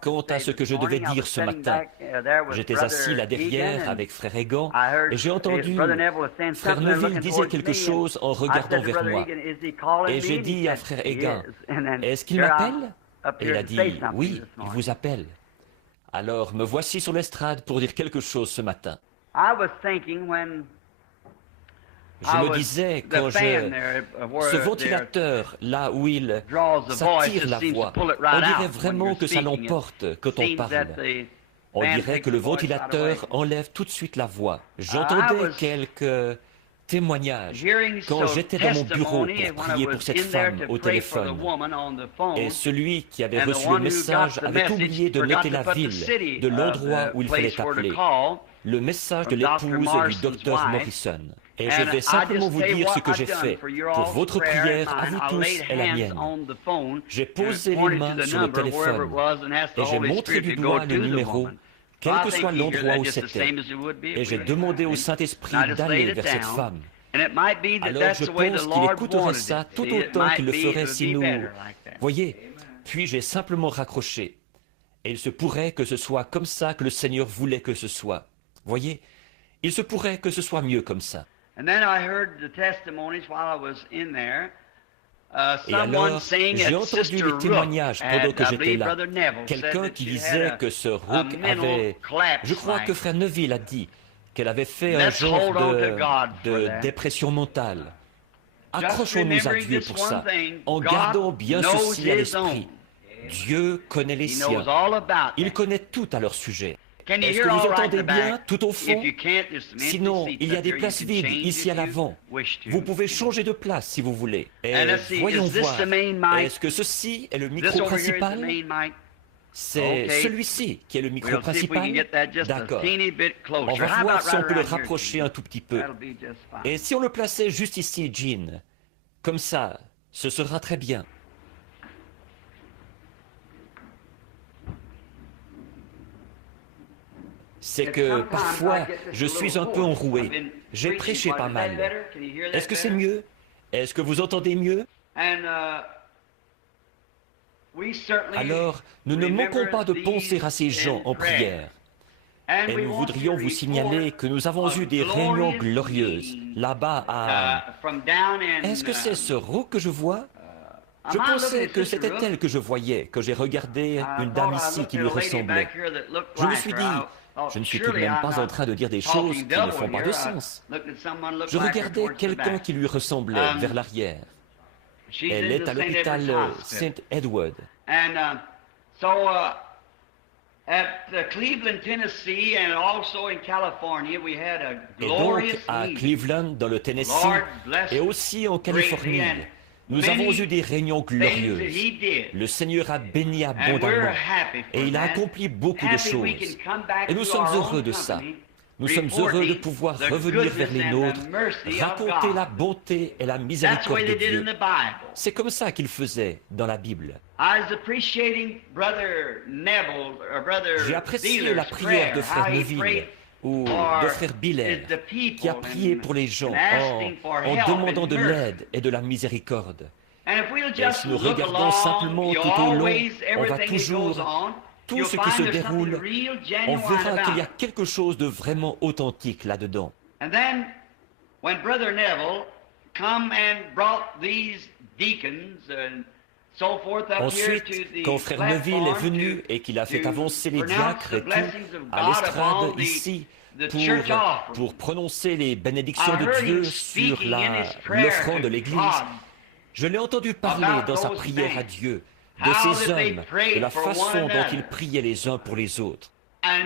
quant à ce que je devais dire ce matin. J'étais assis là derrière avec frère Egan et j'ai entendu frère Neville disait quelque chose en regardant vers moi. Et j'ai dit à frère Egan, est-ce qu'il m'appelle? Et il a dit, oui, il vous appelle. Alors me voici sur l'estrade pour dire quelque chose ce matin. Je me disais, quand ce ventilateur, là où ça tire la voix, on dirait vraiment que ça l'emporte quand on parle. On dirait que le ventilateur enlève tout de suite la voix. J'entendais quelques témoignages quand j'étais dans mon bureau pour prier pour cette femme au téléphone. Et celui qui avait reçu le message avait oublié de noter la ville de l'endroit où il fallait appeler. Le message de l'épouse du docteur Morrison. Et je vais simplement vous dire ce que j'ai fait pour votre prière à vous tous et la mienne. J'ai posé les mains sur le téléphone et j'ai montré du doigt le numéro, quel que soit l'endroit où c'était. Et j'ai demandé au Saint-Esprit d'aller vers cette femme. Alors je pense qu'il écouterait ça tout autant qu'il le ferait si nous... Voyez, puis j'ai simplement raccroché. Et il se pourrait que ce soit comme ça que le Seigneur voulait que ce soit. Voyez, il se pourrait que ce soit mieux comme ça. Et alors, j'ai entendu les témoignages pendant que j'étais là. Quelqu'un qui disait que ce Rook avait... Je crois que frère Neville a dit qu'elle avait fait un genre de dépression mentale. Accrochons-nous à Dieu pour ça, en gardant bien ceci à l'esprit. Dieu connaît les siens. Il connaît tout à leur sujet. Est-ce que vous entendez bien, tout au fond? Sinon, il y a des places vides ici à l'avant. Vous pouvez changer de place si vous voulez. Et voyons voir. Est-ce que ceci est le micro principal? C'est celui-ci qui est le micro principal? D'accord. On va voir si on peut le rapprocher un tout petit peu. Et si on le plaçait juste ici, Jean? Comme ça, ce sera très bien. C'est que parfois, je suis un peu enroué. J'ai prêché pas mal. Est-ce que c'est mieux? Est-ce que vous entendez mieux? Alors, nous ne manquons pas de penser à ces gens en prière. Et nous voudrions vous signaler que nous avons eu des réunions glorieuses là-bas à... Est-ce que c'est ce Rook que je vois? Je pensais que c'était elle que je voyais, que j'ai regardé une dame ici qui lui ressemblait. Je me suis dit... Je ne suis tout de même pas en train de dire des choses qui ne font pas de sens. Je regardais quelqu'un qui lui ressemblait vers l'arrière. Elle est à l'hôpital St. Edward. Et donc, à Cleveland, dans le Tennessee, et aussi en Californie, nous avons eu des réunions glorieuses. Le Seigneur a béni abondamment et il a accompli beaucoup de choses. Et nous sommes heureux de ça. Nous sommes heureux de pouvoir revenir vers les nôtres, raconter la bonté et la miséricorde de Dieu. C'est comme ça qu'il faisait dans la Bible. J'ai apprécié la prière de frère Neville ou de frère Biller, qui a prié pour les gens en demandant de l'aide et de la miséricorde. Et si nous regardons simplement tout au long, on va toujours, tout ce qui se déroule, on verra qu'il y a quelque chose de vraiment authentique là-dedans. Ensuite, quand frère Neville est venu et qu'il a fait avancer les diacres et tout, à l'estrade ici, pour prononcer les bénédictions de Dieu sur l'offrande de l'Église, je l'ai entendu parler dans sa prière à Dieu, de ces hommes, de la façon dont ils priaient les uns pour les autres.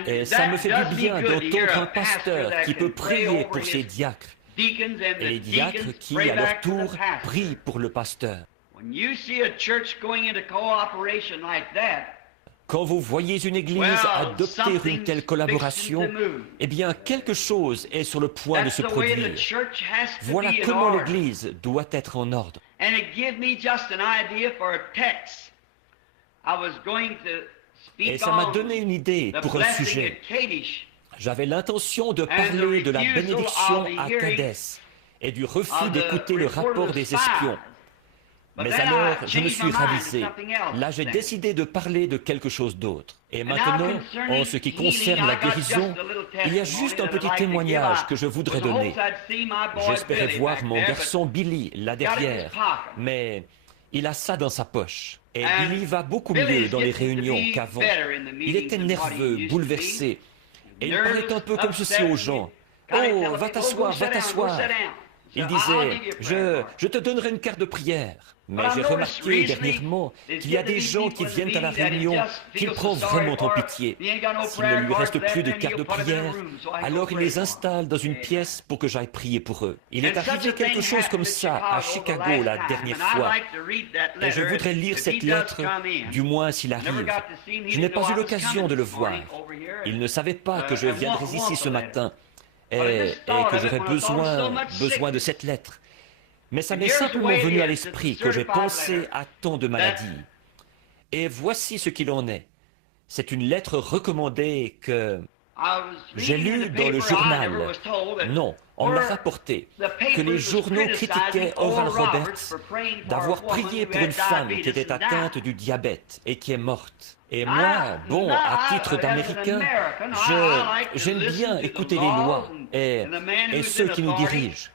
Et ça me fait du bien d'entendre un pasteur qui peut prier pour ses diacres, et les diacres qui, à leur tour, prient pour le pasteur. Quand vous voyez une église adopter une telle collaboration, eh bien, quelque chose est sur le point de se produire. Voilà comment l'église doit être en ordre. Et ça m'a donné une idée pour un sujet. J'avais l'intention de parler de la bénédiction à Kadès et du refus d'écouter le rapport des espions. Mais alors, je me suis ravisé. Là, j'ai décidé de parler de quelque chose d'autre. Et maintenant, en ce qui concerne la guérison, il y a juste un petit témoignage que je voudrais donner. J'espérais voir mon garçon Billy là derrière, mais il a ça dans sa poche. Et Billy va beaucoup mieux dans les réunions qu'avant. Il était nerveux, bouleversé. Et il parlait un peu comme ceci aux gens. « Oh, va t'asseoir, va t'asseoir !» Il disait, je te donnerai une carte de prière. Mais j'ai remarqué dernièrement qu'il y a des gens qui viennent à la réunion qu'il prend vraiment en pitié. S'il ne lui reste plus de carte de prière, alors il les installe dans une pièce pour que j'aille prier pour eux. Il est arrivé quelque chose comme ça à Chicago la dernière fois. Et je voudrais lire cette lettre, du moins s'il arrive. Je n'ai pas eu l'occasion de le voir. Il ne savait pas que je viendrais ici ce matin. Et que j'aurais besoin de cette lettre. Mais ça m'est simplement venu à l'esprit que j'ai pensé à tant de maladies. Et voici ce qu'il en est. C'est une lettre recommandée que j'ai lue dans le journal. Non, on m'a rapporté que les journaux critiquaient Oral Roberts d'avoir prié pour une femme qui était atteinte du diabète et qui est morte. Et moi, bon, à titre d'Américain, j'aime bien écouter les lois et ceux qui nous dirigent.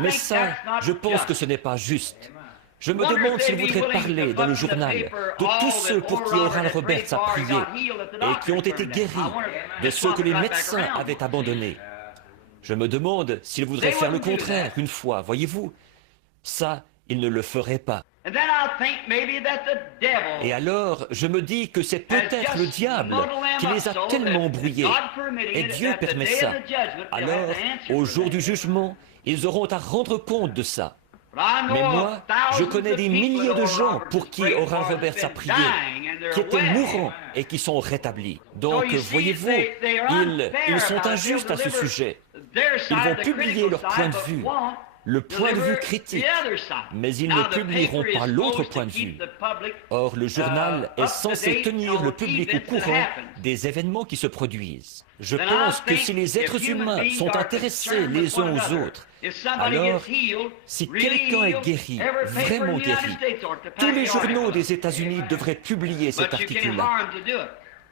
Mais ça, je pense que ce n'est pas juste. Je me demande s'il voudrait parler dans le journal de tous ceux pour qui Oral Roberts a prié et qui ont été guéris, de ceux que les médecins avaient abandonnés. Je me demande s'il voudrait faire le contraire une fois, voyez-vous. Ça, il ne le ferait pas. Et alors, je me dis que c'est peut-être le diable qui les a tellement embrouillés. Et Dieu permet ça. Alors, au jour du jugement, ils auront à rendre compte de ça. Mais moi, je connais des milliers de gens pour qui Oral Roberts a prié, qui étaient mourants et qui sont rétablis. Donc, voyez-vous, ils sont injustes à ce sujet. Ils vont publier leur point de vue, le point de vue critique, mais ils ne publieront pas l'autre point de vue. Or, le journal est censé tenir le public au courant des événements qui se produisent. Je pense que si les êtres humains sont intéressés les uns aux autres, alors, si quelqu'un est guéri, vraiment guéri, tous les journaux des États-Unis devraient publier cet article-là.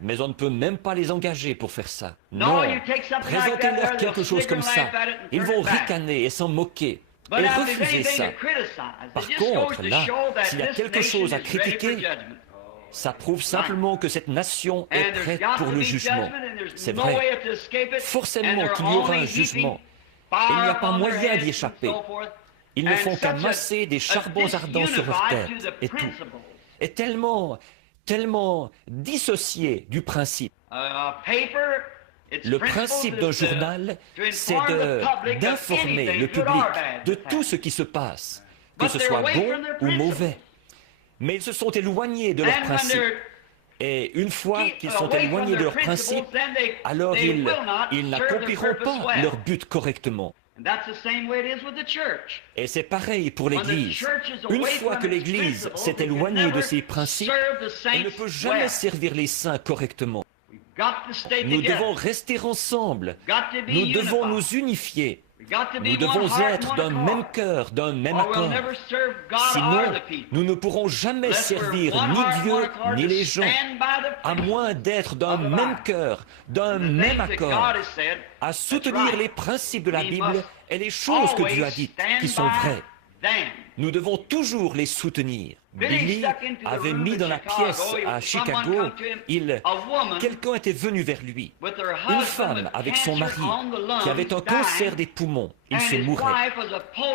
Mais on ne peut même pas les engager pour faire ça. Non, présentez-leur quelque chose comme ça. Ils vont ricaner et s'en moquer et refuser ça. Par contre, là, s'il y a quelque chose à critiquer, ça prouve simplement que cette nation est prête pour le jugement. C'est vrai. Forcément qu'il y aura un jugement. Et il n'y a pas moyen d'y échapper. Ils ne font qu'amasser des charbons ardents sur leur tête et tout. Et tellement dissocié du principe. Le principe d'un journal, c'est d'informer le public de tout ce qui se passe, que ce soit bon ou mauvais. Mais ils se sont éloignés de leur principe. Et une fois qu'ils sont éloignés de leur principe, alors ils n'accompliront pas leur but correctement. Et c'est pareil pour l'Église. Une fois que l'Église s'est éloignée de ses principes, elle ne peut jamais servir les saints correctement. Nous devons rester ensemble. Nous devons nous unifier. Nous devons être d'un même cœur, d'un même accord. Sinon, nous ne pourrons jamais servir ni Dieu ni les gens, à moins d'être d'un même cœur, d'un même accord, à soutenir les principes de la Bible et les choses que Dieu a dites, qui sont vraies. Nous devons toujours les soutenir. Billy avait mis dans la pièce à Chicago, quelqu'un était venu vers lui. Une femme avec son mari qui avait un cancer des poumons. Il se mourait.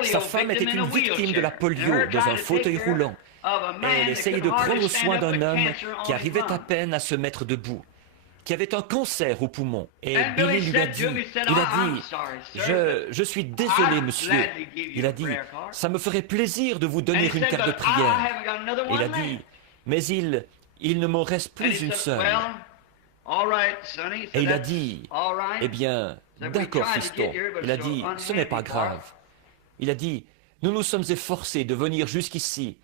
Sa femme était une victime de la polio dans un fauteuil roulant. Et elle essayait de prendre soin d'un homme qui arrivait à peine à se mettre debout, qui avait un cancer au poumon. Et Billy lui a dit, je suis désolé, monsieur. Il a dit, ça me ferait plaisir de vous donner une carte de prière. Il a dit, mais il ne m'en reste plus une seule. Et il a dit, eh bien, d'accord, fiston. Il a dit, ce n'est pas grave. Il a dit, nous nous sommes efforcés de venir jusqu'ici,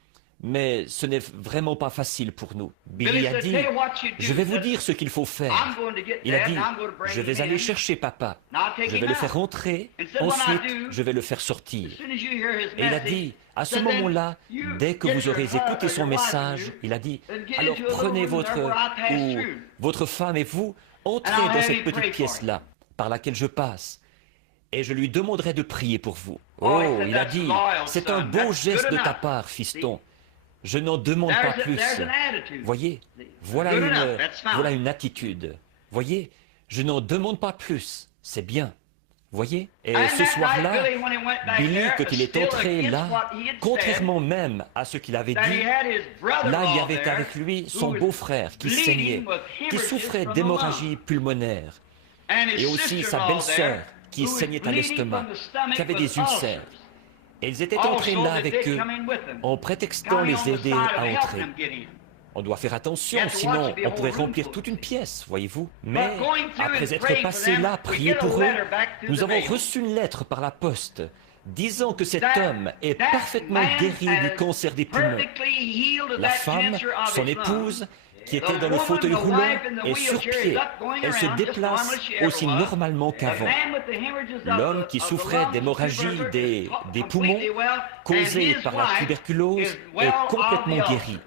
mais ce n'est vraiment pas facile pour nous. Billy a dit, je vais vous dire ce qu'il faut faire. Il a dit, je vais aller chercher papa, je vais le faire rentrer, ensuite je vais le faire sortir. Et il a dit, à ce moment-là, dès que vous aurez écouté son message, il a dit, alors prenez votre femme et vous, entrez dans cette petite pièce-là, par laquelle je passe. Et je lui demanderai de prier pour vous. Oh, il a dit, c'est un beau geste de ta part, fiston. Je n'en demande pas plus. Voyez, voilà une attitude. Voyez, je n'en demande pas plus. C'est bien. Voyez. Et ce soir-là, Billy, quand il est entré là, contrairement même à ce qu'il avait dit, là, il y avait avec lui son beau-frère qui saignait, qui souffrait d'hémorragie pulmonaire, et aussi sa belle-sœur qui saignait à l'estomac, qui avait des ulcères. Et ils étaient entrés là avec eux, en prétextant les aider à entrer. On doit faire attention, sinon on pourrait remplir toute une pièce, voyez-vous. Mais après être passé là, prier pour eux, nous avons reçu une lettre par la poste, disant que cet homme est parfaitement guéri du cancer des poumons. La femme, son épouse, qui était dans le fauteuil roulant, est sur pied. Elle se déplace aussi normalement qu'avant. L'homme qui souffrait d'hémorragie des poumons, causée par la tuberculose, est complètement guéri.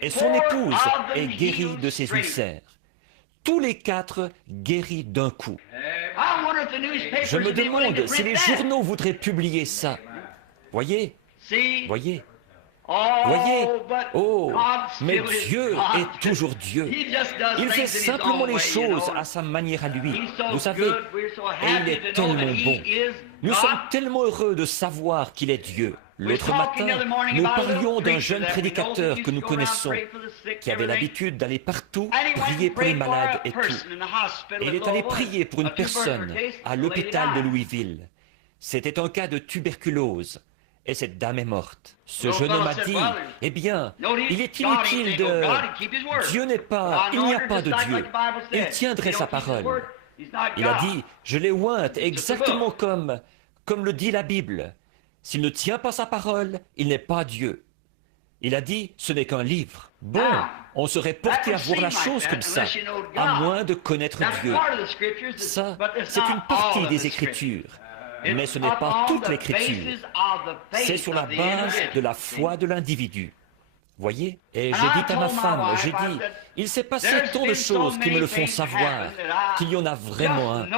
Et son épouse est guérie de ses ulcères. Tous les quatre guéris d'un coup. Je me demande si les journaux voudraient publier ça. Voyez, voyez. Voyez, oh, mais Dieu est toujours Dieu. Il fait simplement les choses à sa manière à lui. Vous savez, et il est tellement bon. Nous sommes tellement heureux de savoir qu'il est Dieu. L'autre matin, nous parlions d'un jeune prédicateur que nous connaissons, qui avait l'habitude d'aller partout, prier pour les malades et tout. Et il est allé prier pour une personne à l'hôpital de Louisville. C'était un cas de tuberculose. Et cette dame est morte. Ce jeune homme a dit, eh bien, il est inutile de... Dieu n'est pas... Il n'y a pas de Dieu. Il tiendrait sa parole. Il a dit, je l'ai ointe exactement comme le dit la Bible. S'il ne tient pas sa parole, il n'est pas Dieu. Il a dit, ce n'est qu'un livre. Bon, on serait porté à voir la chose comme ça, à moins de connaître Dieu. Ça, c'est une partie des Écritures. Mais ce n'est pas toute l'Écriture. C'est sur la base de la foi de l'individu. Voyez? Et j'ai dit à ma femme, j'ai dit, il s'est passé tant de choses qui me le font savoir, qu'il y en a vraiment un.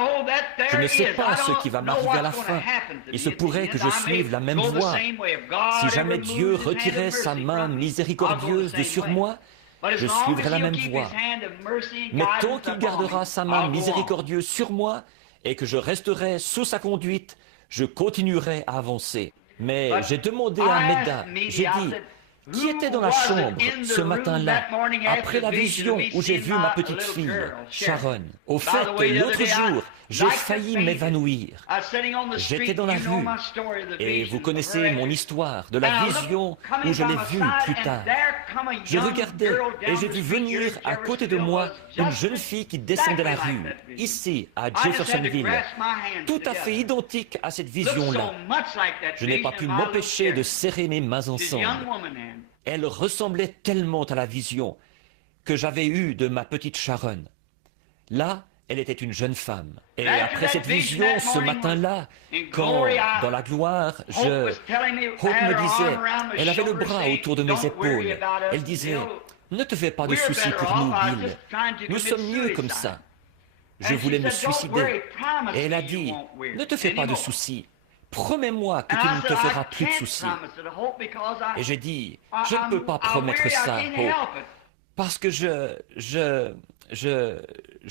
Je ne sais pas ce qui va m'arriver à la fin. Il se pourrait que je suive la même voie. Si jamais Dieu retirait sa main miséricordieuse de sur moi, je suivrai la même voie. Mais tant qu'il gardera sa main miséricordieuse sur moi, et que je resterai sous sa conduite, je continuerai à avancer. Mais j'ai demandé à Meda, j'ai dit, qui était dans la chambre ce matin-là, après la vision où j'ai vu ma petite fille, Sharon? Au fait, l'autre jour, j'ai failli m'évanouir. J'étais dans la rue, et vous connaissez mon histoire de la vision où je l'ai vue plus tard. Je regardais et j'ai vu venir à côté de moi une jeune fille qui descendait la rue, ici, à Jeffersonville, tout à fait identique à cette vision-là. Je n'ai pas pu m'empêcher de serrer mes mains ensemble. Elle ressemblait tellement à la vision que j'avais eue de ma petite Sharon. Là, elle était une jeune femme. Et après cette vision, ce matin-là, quand, dans la gloire, Hope me disait, elle avait le bras autour de mes épaules. Elle disait, ne te fais pas de soucis pour nous, Bill. Nous sommes mieux comme ça. Je voulais me suicider. Et elle a dit, ne te fais pas de soucis. Promets-moi que tu ne te feras plus de soucis. Et j'ai dit, je ne peux pas promettre ça, Hope, parce que je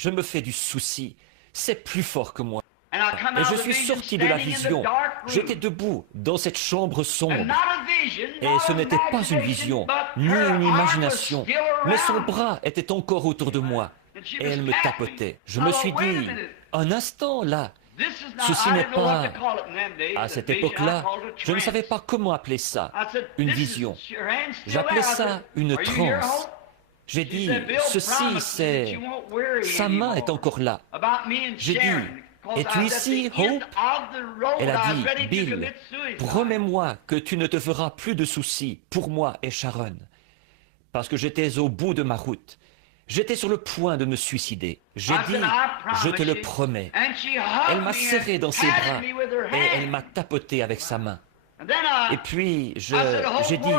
me fais du souci. C'est plus fort que moi. Et je suis sorti de la vision. J'étais debout dans cette chambre sombre. Et ce n'était pas une vision, ni une imagination. Mais son bras était encore autour de moi. Et elle me tapotait. Je me suis dit, un instant là, ceci n'est pas... À cette époque-là, je ne savais pas comment appeler ça, une vision. J'appelais ça une transe. J'ai dit, ceci c'est... Sa main est encore là. J'ai dit, Es-tu ici, Hope? Elle a dit, Bill, promets-moi que tu ne te feras plus de soucis pour moi et Sharon, parce que j'étais au bout de ma route. J'étais sur le point de me suicider. J'ai dit, je te le promets. Elle m'a serré dans ses bras et elle m'a tapoté avec sa main. Et puis, j'ai dit,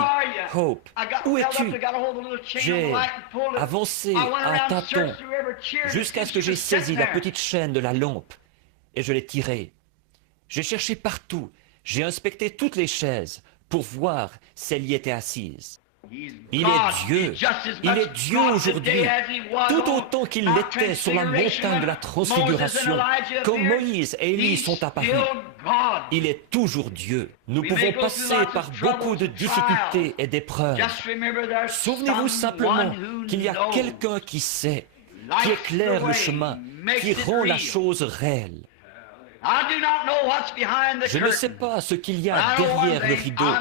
Hope, où es-tu? J'ai avancé un tâton jusqu'à ce que j'ai saisi la petite chaîne de la lampe et je l'ai tirée. J'ai cherché partout, j'ai inspecté toutes les chaises pour voir si elle y était assise. Il est Dieu aujourd'hui, tout autant qu'il l'était sur la montagne de la transfiguration, quand Moïse et Élie sont apparus. Il est toujours Dieu. Nous pouvons passer par beaucoup de difficultés et d'épreuves. Souvenez-vous simplement qu'il y a quelqu'un qui sait, qui éclaire le chemin, qui rend la chose réelle. Je ne sais pas ce qu'il y a derrière le rideau,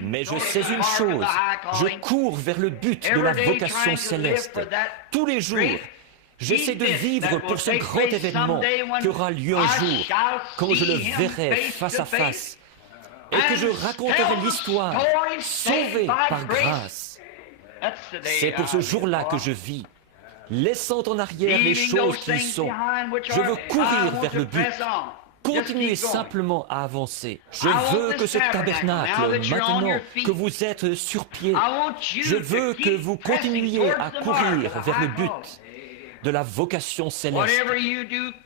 mais je sais une chose, je cours vers le but de la vocation céleste. Tous les jours, j'essaie de vivre pour ce grand événement qui aura lieu un jour, quand je le verrai face à face, et que je raconterai l'histoire, sauvé par grâce. C'est pour ce jour-là que je vis, laissant en arrière les choses qui y sont. Je veux courir vers le but. Continuez simplement à avancer. Je veux que ce tabernacle, maintenant que vous êtes sur pied, je veux que vous continuiez à courir vers le but de la vocation céleste.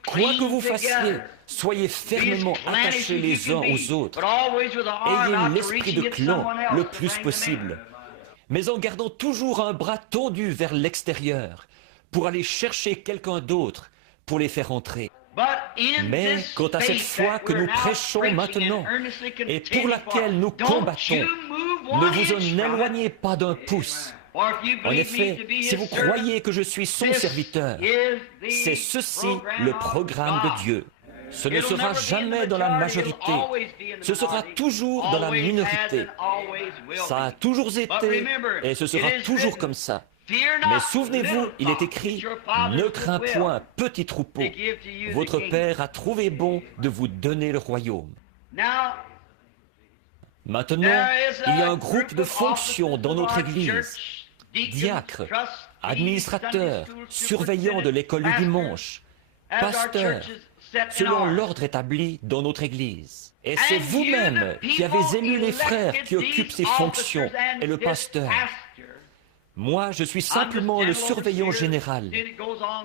Quoi que vous fassiez, soyez fermement attachés les uns aux autres. Ayez l'esprit de clan le plus possible, mais en gardant toujours un bras tendu vers l'extérieur pour aller chercher quelqu'un d'autre pour les faire entrer. Mais quant à cette foi que nous prêchons maintenant et pour laquelle nous combattons, ne vous en éloignez pas d'un pouce. En effet, si vous croyez que je suis son serviteur, c'est ceci le programme de Dieu. Ce ne sera jamais dans la majorité, ce sera toujours dans la minorité. Ça a toujours été et ce sera toujours comme ça. Mais souvenez-vous, il est écrit, ne crains point, petit troupeau. Votre Père a trouvé bon de vous donner le royaume. Maintenant, il y a un groupe de fonctions dans notre Église. Diacres, administrateurs, surveillants de l'école du dimanche, pasteurs, selon l'ordre établi dans notre Église. Et c'est vous-même qui avez élu les frères qui occupent ces fonctions et le pasteur. Moi, je suis simplement le surveillant général.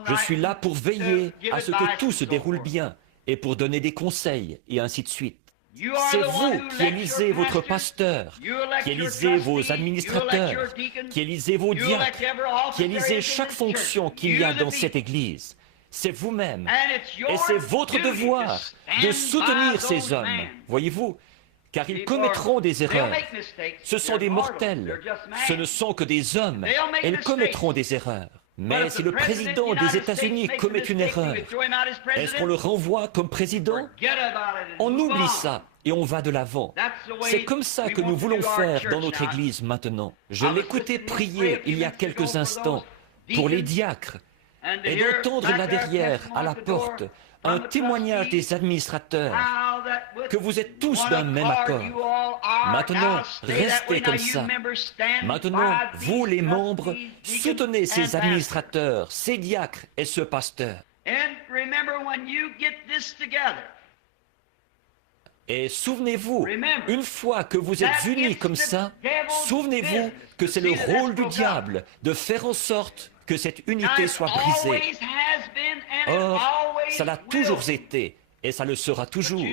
Je suis là pour veiller à ce que tout se déroule bien et pour donner des conseils et ainsi de suite. C'est vous qui élisez votre pasteur, qui élisez vos administrateurs, qui élisez vos diacres, qui élisez chaque fonction qu'il y a dans cette Église. C'est vous-même. Et c'est votre devoir de soutenir ces hommes. Voyez-vous? Car ils commettront des erreurs. Ce sont des mortels. Ce ne sont que des hommes. Et ils commettront des erreurs. Mais si le président des États-Unis commet une erreur, est-ce qu'on le renvoie comme président? On oublie ça et on va de l'avant. C'est comme ça que nous voulons faire dans notre Église maintenant. Je l'écoutais prier il y a quelques instants pour les diacres et d'entendre là derrière, à la porte, un témoignage des administrateurs, que vous êtes tous d'un même accord. Maintenant, restez comme ça. Maintenant, vous les membres, soutenez ces administrateurs, ces diacres et ce pasteur. Et souvenez-vous, une fois que vous êtes unis comme ça, souvenez-vous que c'est le rôle du diable de faire en sorte que cette unité soit brisée. Or, ça l'a toujours été et ça le sera toujours.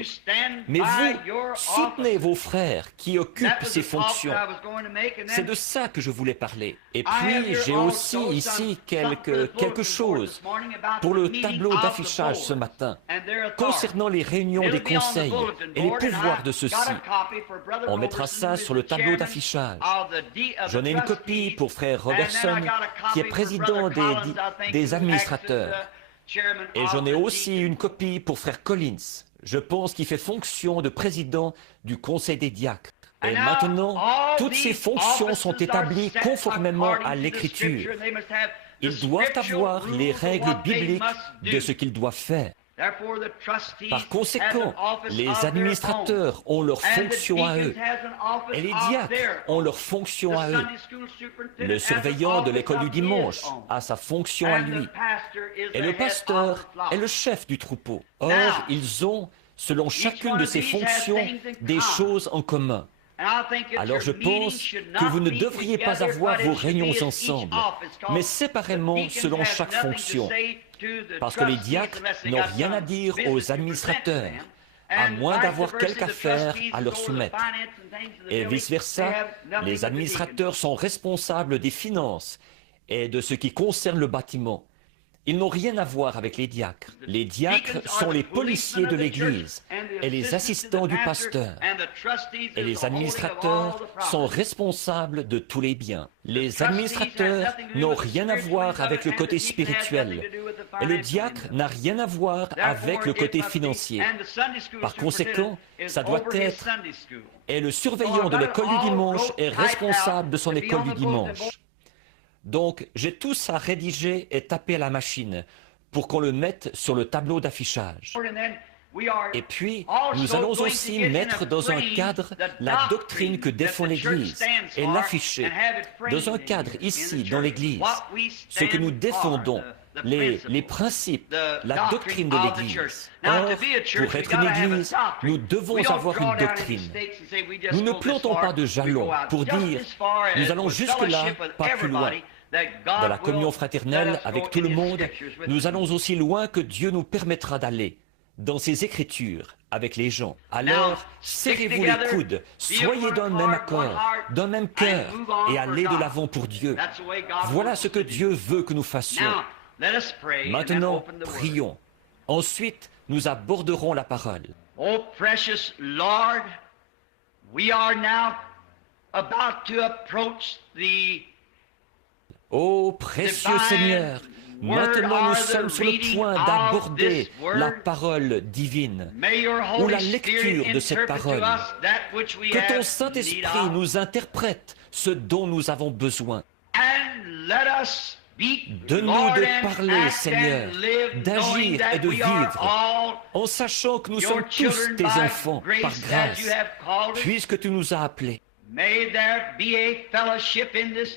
Mais vous, soutenez vos frères qui occupent ces fonctions. C'est de ça que je voulais parler. Et puis, j'ai aussi ici quelque chose pour le tableau d'affichage ce matin, concernant les réunions des conseils et les pouvoirs de ceux-ci. On mettra ça sur le tableau d'affichage. J'en ai une copie pour frère Robertson, qui est président des administrateurs. Et j'en ai aussi une copie pour frère Collins. Je pense qu'il fait fonction de président du Conseil des diacres. Et maintenant, toutes ces fonctions sont établies conformément à l'Écriture. Ils doivent avoir les règles bibliques de ce qu'ils doivent faire. Par conséquent, les administrateurs ont leur fonction à eux, et les diacres ont leur fonction à eux. Le surveillant de l'école du dimanche a sa fonction à lui, et le pasteur est le chef du troupeau. Or, ils ont, selon chacune de ces fonctions, des choses en commun. Alors je pense que vous ne devriez pas avoir vos réunions ensemble, mais séparément selon chaque fonction, parce que les diacres n'ont rien à dire aux administrateurs, à moins d'avoir quelque affaire à leur soumettre. Et vice-versa, les administrateurs sont responsables des finances et de ce qui concerne le bâtiment. Ils n'ont rien à voir avec les diacres. Les diacres sont les policiers de l'Église et les assistants du pasteur. Et les administrateurs sont responsables de tous les biens. Les administrateurs n'ont rien à voir avec le côté spirituel. Et le diacre n'a rien à voir avec le côté financier. Par conséquent, ça doit être... Et le surveillant de l'école du dimanche est responsable de son école du dimanche. Donc, j'ai tout ça rédigé et tapé à la machine pour qu'on le mette sur le tableau d'affichage. Et puis, nous allons aussi mettre dans un cadre la doctrine que défend l'Église et l'afficher dans un cadre ici, dans l'Église. Ce que nous défendons, les principes, la doctrine de l'Église. Or, pour être une Église, nous devons avoir une doctrine. Nous ne plantons pas de jalons pour dire « nous allons jusque-là, pas plus loin ». Dans la communion fraternelle avec tout le monde, nous allons aussi loin que Dieu nous permettra d'aller, dans ses Écritures, avec les gens. Alors, serrez-vous les coudes, soyez d'un même accord, d'un même cœur, et allez de l'avant pour Dieu. Voilà ce que Dieu veut que nous fassions. Maintenant, prions. Ensuite, nous aborderons la parole. Oh, precious Lord, we are now about to approach the Ô précieux Seigneur, maintenant nous sommes sur le point d'aborder la parole divine, ou la lecture de cette parole. Que ton Saint-Esprit nous interprète ce dont nous avons besoin. Donne-nous de parler, Seigneur, d'agir et de vivre, en sachant que nous sommes tous tes enfants par grâce, puisque tu nous as appelés.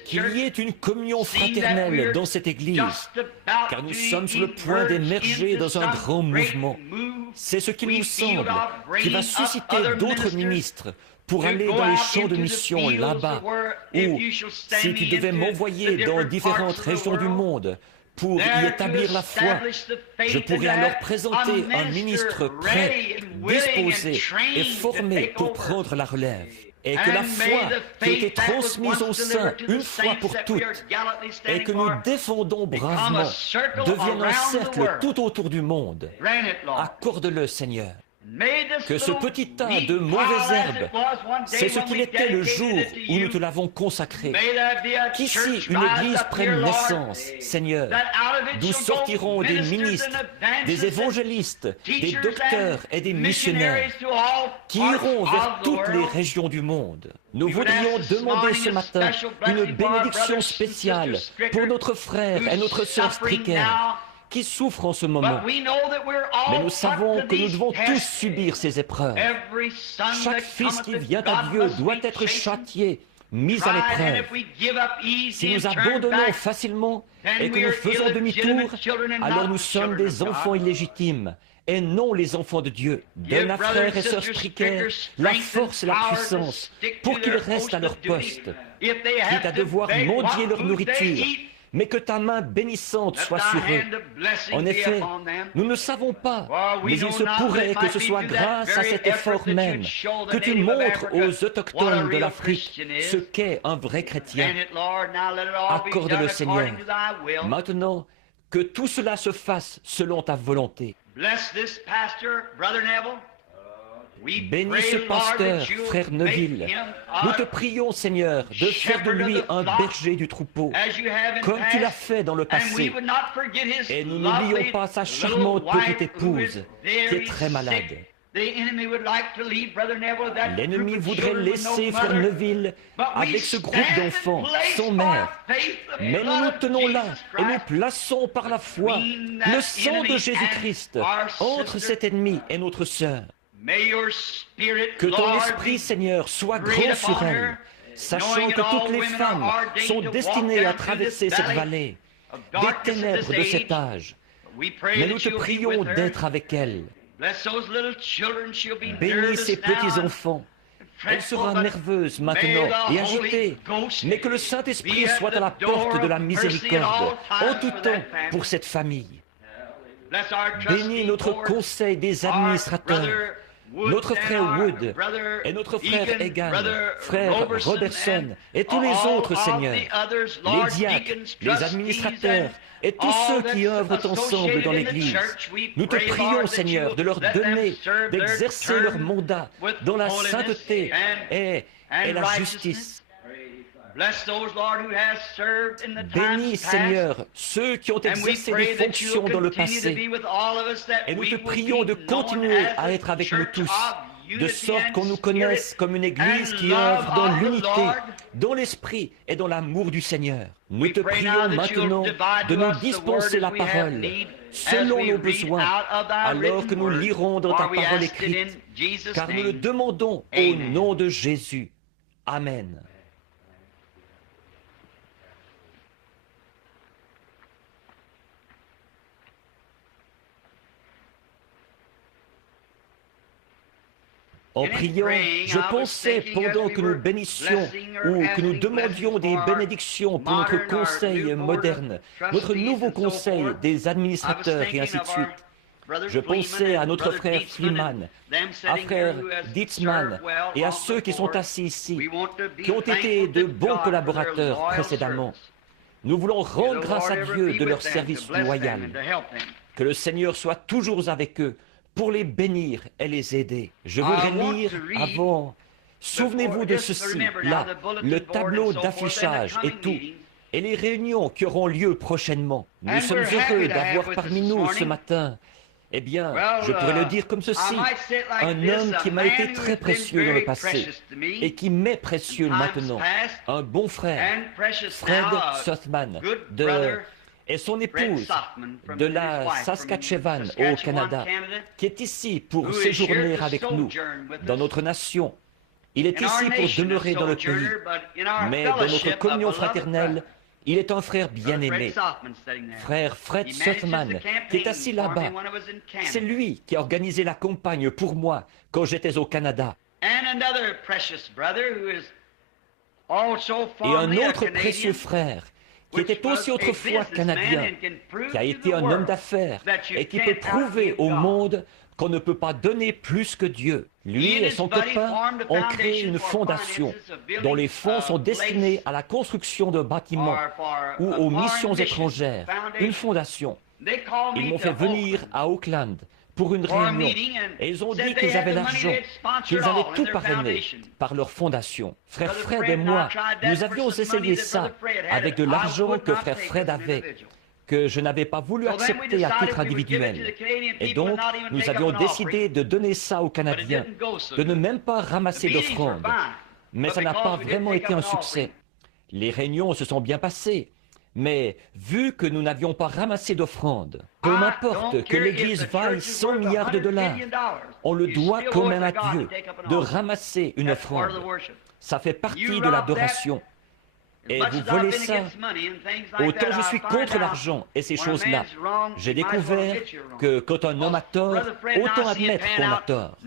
Qu'il y ait une communion fraternelle dans cette Église, car nous sommes sur le point d'émerger dans un grand mouvement. C'est ce qu'il nous semble, qui va susciter d'autres ministres pour aller dans les champs de mission là-bas, ou si tu devais m'envoyer dans différentes régions du monde pour y établir la foi, je pourrais alors présenter un ministre prêt, disposé et formé pour prendre la relève. Et que la foi qui a été transmise au sein une fois pour toutes et que nous défendons bravement devienne un cercle tout autour du monde. Accorde-le, Seigneur. Que ce petit tas de mauvaises herbes, c'est ce qu'il était le jour où nous te l'avons consacré. Qu'ici une Église prenne naissance, Seigneur, d'où sortiront des ministres, des évangélistes, des docteurs et des missionnaires qui iront vers toutes les régions du monde. Nous voudrions demander ce matin une bénédiction spéciale pour notre frère et notre sœur Stricker, qui souffrent en ce moment. Mais nous savons que nous devons tous subir ces épreuves. Chaque fils qui vient à Dieu doit être châtié, mis à l'épreuve. Si nous abandonnons facilement et que nous faisons demi-tour, alors nous sommes des enfants illégitimes et non les enfants de Dieu. Donne à frères et sœurs Stricker la force et la puissance pour qu'ils restent à leur poste, quitte à devoir mendier leur nourriture, mais que ta main bénissante soit sur eux. En effet, nous ne savons pas, mais il se pourrait que ce soit grâce à cet effort même que tu montres aux autochtones de l'Afrique ce qu'est un vrai chrétien. Accorde-le, Seigneur. Maintenant, que tout cela se fasse selon ta volonté. Bénis ce pasteur, frère Neville. Nous te prions, Seigneur, de faire de lui un berger du troupeau, comme tu l'as fait dans le passé. Et nous n'oublions pas sa charmante petite épouse, qui est très malade. L'ennemi voudrait laisser Frère Neville avec ce groupe d'enfants, sans mère. Mais nous nous tenons là et nous plaçons par la foi le sang de Jésus-Christ entre cet ennemi et notre sœur. Que ton esprit, Seigneur, soit grand sur elle, sachant que toutes les femmes sont destinées à traverser cette vallée des ténèbres de cet âge. Mais nous te prions d'être avec elles. Bénis ces petits-enfants. Elle sera nerveuse maintenant et agitée, mais que le Saint-Esprit soit à la porte de la miséricorde en tout temps pour cette famille. Bénis notre conseil des administrateurs, notre frère Wood et notre frère Egan, frère Robertson et tous les autres, Seigneur, les diacres, les administrateurs et tous ceux qui œuvrent ensemble dans l'Église. Nous te prions, Seigneur, de leur donner d'exercer leur mandat dans la sainteté et la justice. Bénis, Seigneur, ceux qui ont exercé des fonctions dans le passé. Et nous te prions de continuer à être avec nous tous, de sorte qu'on nous connaisse comme une Église qui œuvre dans l'unité, dans l'esprit et dans l'amour du Seigneur. Nous te prions maintenant de nous dispenser la parole selon nos besoins, alors que nous lirons dans ta parole écrite, car nous le demandons au nom de Jésus. Amen. En priant, je pensais, pendant que nous bénissions ou que nous demandions des bénédictions pour notre conseil moderne, notre nouveau conseil des administrateurs et ainsi de suite, je pensais à notre frère Fleeman, à frère Ditzman et à ceux qui sont assis ici, qui ont été de bons collaborateurs précédemment. Nous voulons rendre grâce à Dieu de leur service loyal. Que le Seigneur soit toujours avec eux, pour les bénir et les aider. Je voudrais lire avant, souvenez-vous de ceci, là, le tableau d'affichage et tout, et les réunions qui auront lieu prochainement. Nous sommes heureux d'avoir parmi nous ce matin, eh bien, je pourrais le dire comme ceci, un homme qui m'a été très précieux dans le passé et qui m'est précieux maintenant, un bon frère, Fred Sothman, et son épouse de la Saskatchewan au Canada, qui est ici pour séjourner avec nous dans notre nation. Il est ici pour demeurer dans le pays, mais dans notre communion fraternelle, il est un frère bien-aimé, frère Fred Sothman, qui est assis là-bas. C'est lui qui a organisé la campagne pour moi quand j'étais au Canada. Et un autre précieux frère, qui était aussi autrefois canadien, qui a été un homme d'affaires et qui peut prouver au monde qu'on ne peut pas donner plus que Dieu. Lui et son copain ont créé une fondation dont les fonds sont destinés à la construction de bâtiments ou aux missions étrangères. Une fondation. Ils m'ont fait venir à Auckland pour une réunion et ils ont dit qu'ils avaient l'argent, qu'ils allaient tout parrainer par leur fondation. Frère Fred et moi, nous avions essayé ça avec de l'argent que frère Fred avait, que je n'avais pas voulu accepter à titre individuel. Et donc, nous avions décidé de donner ça aux Canadiens, de ne même pas ramasser d'offrandes. Mais ça n'a pas vraiment été un succès. Les réunions se sont bien passées. Mais vu que nous n'avions pas ramassé d'offrandes, peu m'importe que l'Église vaille 100 milliards de dollars, on le doit quand même à Dieu de ramasser une offrande. Ça fait partie de l'adoration. Et vous volez ça. Autant je suis contre l'argent et ces choses-là. J'ai découvert que quand un homme a tort, autant admettre qu'on a tort.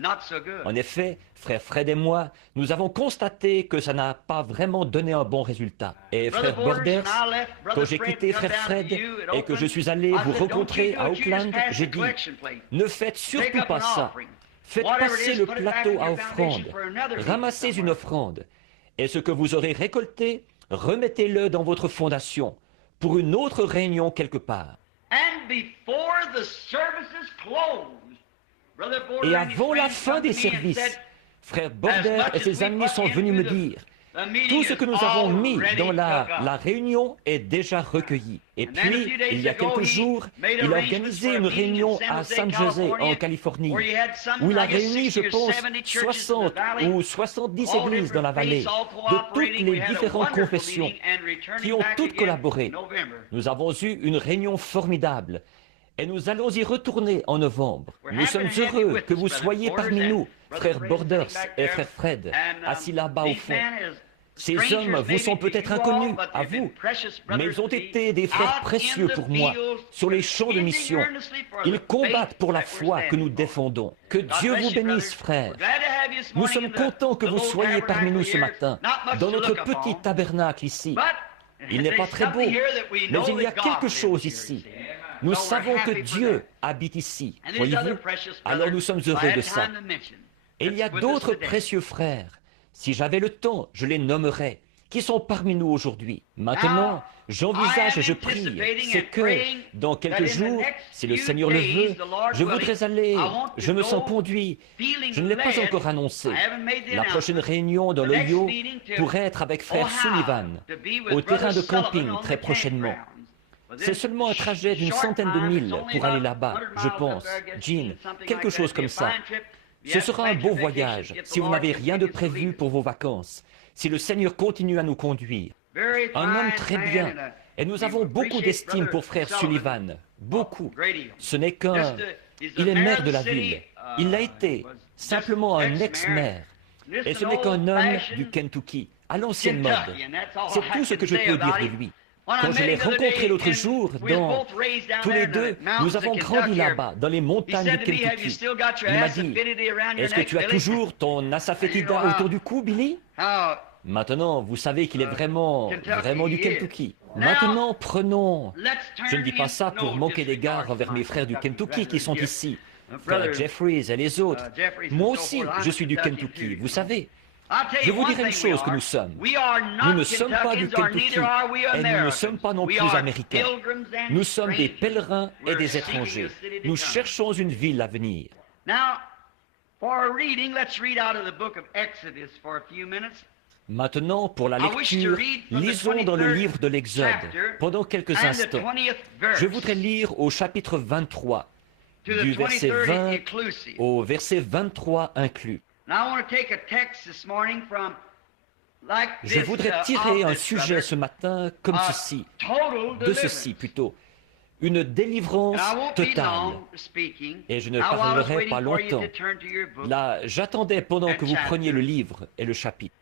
En effet, frère Fred et moi, nous avons constaté que ça n'a pas vraiment donné un bon résultat. Et frère Borders, quand j'ai quitté frère Fred et que je suis allé vous rencontrer à Auckland, j'ai dit, ne faites surtout pas ça. Faites passer le plateau à offrande. Ramassez une offrande. Et ce que vous aurez récolté, remettez-le dans votre fondation pour une autre réunion quelque part. Et avant la fin des services, frère Border et ses amis sont venus me dire, Tout ce que nous avons mis dans la réunion est déjà recueilli. Et puis, il y a quelques jours, il a organisé une réunion à San José, en Californie, où il a réuni, je pense, 60 ou 70 églises dans la vallée, de toutes les différentes confessions, qui ont toutes collaboré. Nous avons eu une réunion formidable. Et nous allons y retourner en novembre. Nous sommes heureux que vous soyez parmi nous, frère Borders et frère Fred, assis là-bas au fond. Ces hommes vous sont peut-être inconnus à vous, mais ils ont été des frères précieux pour moi sur les champs de mission. Ils combattent pour la foi que nous défendons. Que Dieu vous bénisse, frères. Nous sommes contents que vous soyez parmi nous ce matin, dans notre petit tabernacle ici. Il n'est pas très beau, mais il y a quelque chose ici. Nous savons que Dieu habite ici, voyez-vous? Alors nous sommes heureux de ça. Et il y a d'autres précieux frères. Si j'avais le temps, je les nommerais, qui sont parmi nous aujourd'hui. Maintenant, j'envisage et je prie, c'est que dans quelques jours, si le Seigneur le veut, je voudrais aller, je me sens conduit. Je ne l'ai pas encore annoncé. La prochaine réunion dans l'Ohio pourrait être avec frère Sullivan, au terrain de camping très prochainement. C'est seulement un trajet d'une centaine de milles pour aller là-bas, je pense. Jean, quelque chose comme ça. Ce sera un beau voyage, si vous n'avez rien de prévu pour vos vacances, si le Seigneur continue à nous conduire. Un homme très bien, et nous avons beaucoup d'estime pour frère Sullivan, beaucoup. Ce n'est qu'un... Il est maire de la ville, il l'a été, simplement un ex-maire. Et ce n'est qu'un homme du Kentucky, à l'ancienne mode. C'est tout ce que je peux dire de lui. Quand je l'ai rencontré l'autre jour, tous les deux, nous avons grandi là-bas, dans les montagnes du Kentucky. Il m'a dit, est-ce que tu as toujours ton asafetida autour du cou, Billy? Maintenant, vous savez qu'il est vraiment du Kentucky. Maintenant, prenons... Je ne dis pas ça pour manquer d'égard envers mes frères du Kentucky qui sont ici, frère Jeffries et les autres. Moi aussi, je suis du Kentucky, vous savez. Je vous dirai une chose que nous sommes. Nous ne sommes pas du Kentucky et nous ne sommes pas non plus américains. Nous sommes des pèlerins et des étrangers. Nous cherchons une ville à venir. Maintenant, pour la lecture, lisons dans le livre de l'Exode pendant quelques instants. Je voudrais lire au chapitre 23, du verset 20 au verset 23 inclus. Je voudrais tirer un sujet ce matin comme ceci, de ceci plutôt, une délivrance totale. Et je ne parlerai pas longtemps. Là, j'attendais pendant que vous preniez le livre et le chapitre.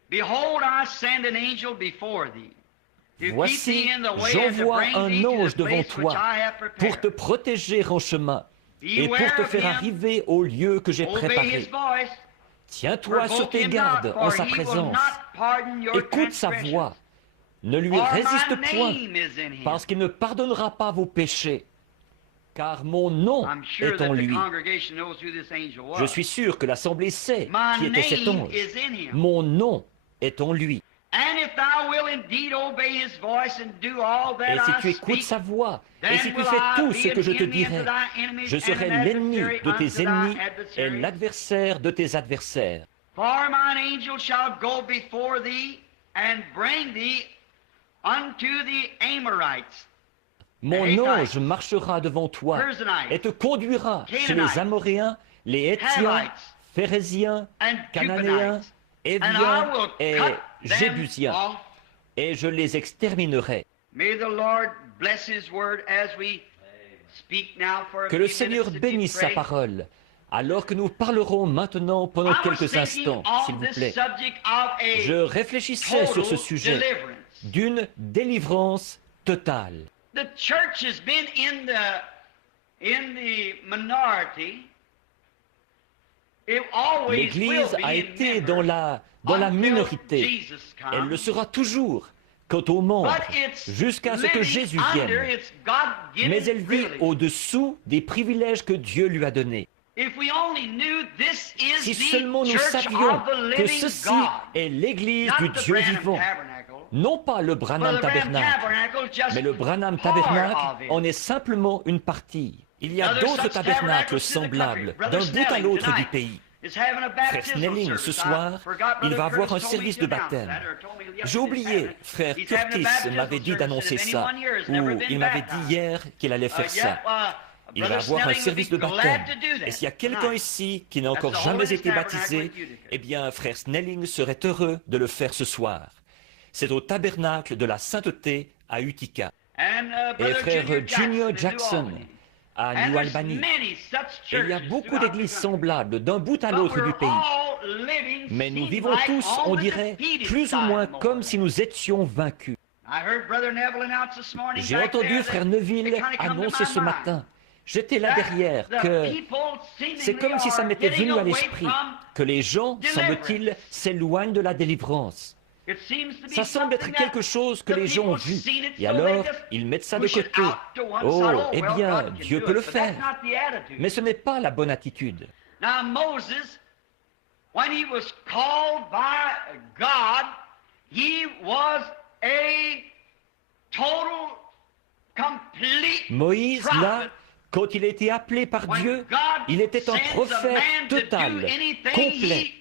Voici, j'envoie un ange devant toi pour te protéger en chemin et pour te faire arriver au lieu que j'ai préparé. Tiens-toi sur tes gardes en sa présence. Écoute sa voix. Ne lui résiste point, parce qu'il ne pardonnera pas vos péchés, car mon nom est en lui. Je suis sûr que l'Assemblée sait qui était cet ange. Mon nom est en lui. Et si tu écoutes sa voix, et si tu fais tout ce que je te dirai, je serai l'ennemi de tes ennemis et l'adversaire de tes adversaires. Mon ange marchera devant toi et te conduira chez les Amoréens, les Héthiens, Phéréziens, Cananéens, Éviens et Jébusiens, et je les exterminerai. Que le Seigneur bénisse sa parole, alors que nous parlerons maintenant pendant quelques instants, s'il vous plaît. Je réfléchissais sur ce sujet d'une délivrance totale. L'Église a été dans la minorité. Elle le sera toujours quant aux membres, jusqu'à ce que Jésus vienne. Mais elle vit au-dessous des privilèges que Dieu lui a donnés. Si seulement nous savions que ceci est l'Église du Dieu vivant, non pas le Branham Tabernacle, mais le Branham Tabernacle en est simplement une partie. Il y a d'autres tabernacles semblables d'un bout à l'autre du pays. Frère Snelling, ce soir, il va avoir un service de baptême. J'ai oublié, frère Curtis m'avait dit d'annoncer ça, ou il m'avait dit hier qu'il allait faire ça. Il va avoir un service de baptême. Et s'il y a quelqu'un ici qui n'a encore jamais été baptisé, eh bien, frère Snelling serait heureux de le faire ce soir. C'est au tabernacle de la sainteté à Utica. Et frère Junior Jackson à New Albany. Et il y a beaucoup d'églises semblables d'un bout à l'autre du pays. Mais nous vivons tous, on dirait, plus ou moins comme si nous étions vaincus. J'ai entendu frère Neville annoncer ce matin, j'étais là derrière, que c'est comme si ça m'était venu à l'esprit, que les gens, semble-t-il, s'éloignent de la délivrance. Ça semble être quelque chose que les gens ont vu, et alors ils mettent ça de côté. Oh, eh bien, Dieu peut le faire. Mais ce n'est pas la bonne attitude. Moses, when he was called by God, he was a total, complete Moïse, là, quand il a été appelé par Dieu, il était un prophète total, complet.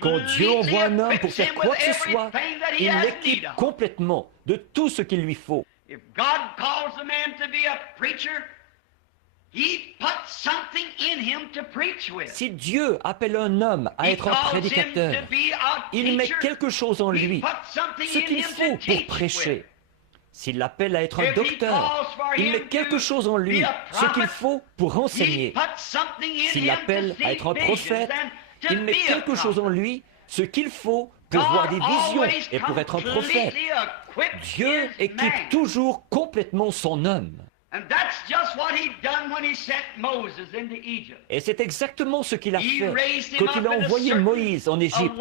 Quand Dieu envoie un homme pour faire quoi que ce soit, il l'équipe complètement de tout ce qu'il lui faut. Si Dieu appelle un homme à être un prédicateur, il met quelque chose en lui, ce qu'il faut pour prêcher. S'il l'appelle à être un docteur, il met quelque chose en lui, ce qu'il faut pour enseigner. S'il l'appelle à être un prophète, il met quelque chose en lui, ce qu'il faut pour voir des visions et pour être un prophète. Dieu équipe toujours complètement son homme. Et c'est exactement ce qu'il a fait quand il a envoyé Moïse en Égypte.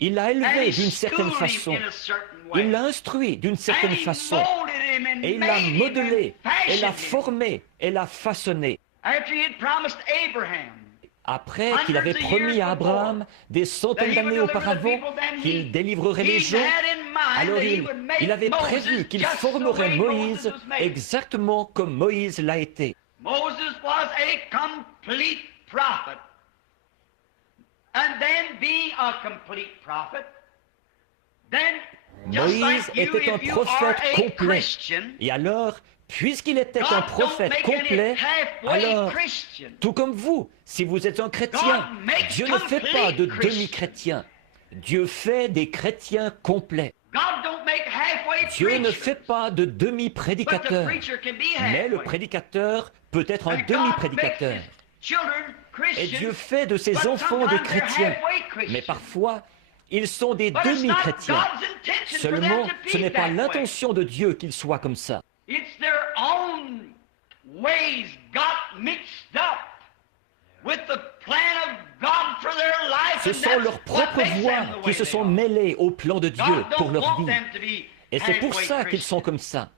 Il l'a élevé d'une certaine façon. Il l'a instruit d'une certaine façon. Et il l'a modelé, et l'a formé, et l'a façonné. Après qu'il avait promis à Abraham des centaines d'années auparavant qu'il délivrerait les gens, alors il avait prévu qu'il formerait Moïse exactement comme Moïse l'a été. Moïse était un prophète complet. Et alors, puisqu'il était un prophète complet, alors, tout comme vous, si vous êtes un chrétien, Dieu ne fait pas de demi-chrétiens. Dieu fait des chrétiens complets. Dieu ne fait pas de demi-prédicateurs. Mais le prédicateur peut être un demi-prédicateur. Et Dieu fait de ses enfants des chrétiens. Mais parfois, ils sont des demi-chrétiens. Seulement, ce n'est pas l'intention de Dieu qu'ils soient comme ça. Ce sont leurs propres voies qui se sont mêlées au plan de Dieu pour leur vie. Et c'est pour ça qu'ils sont comme ça.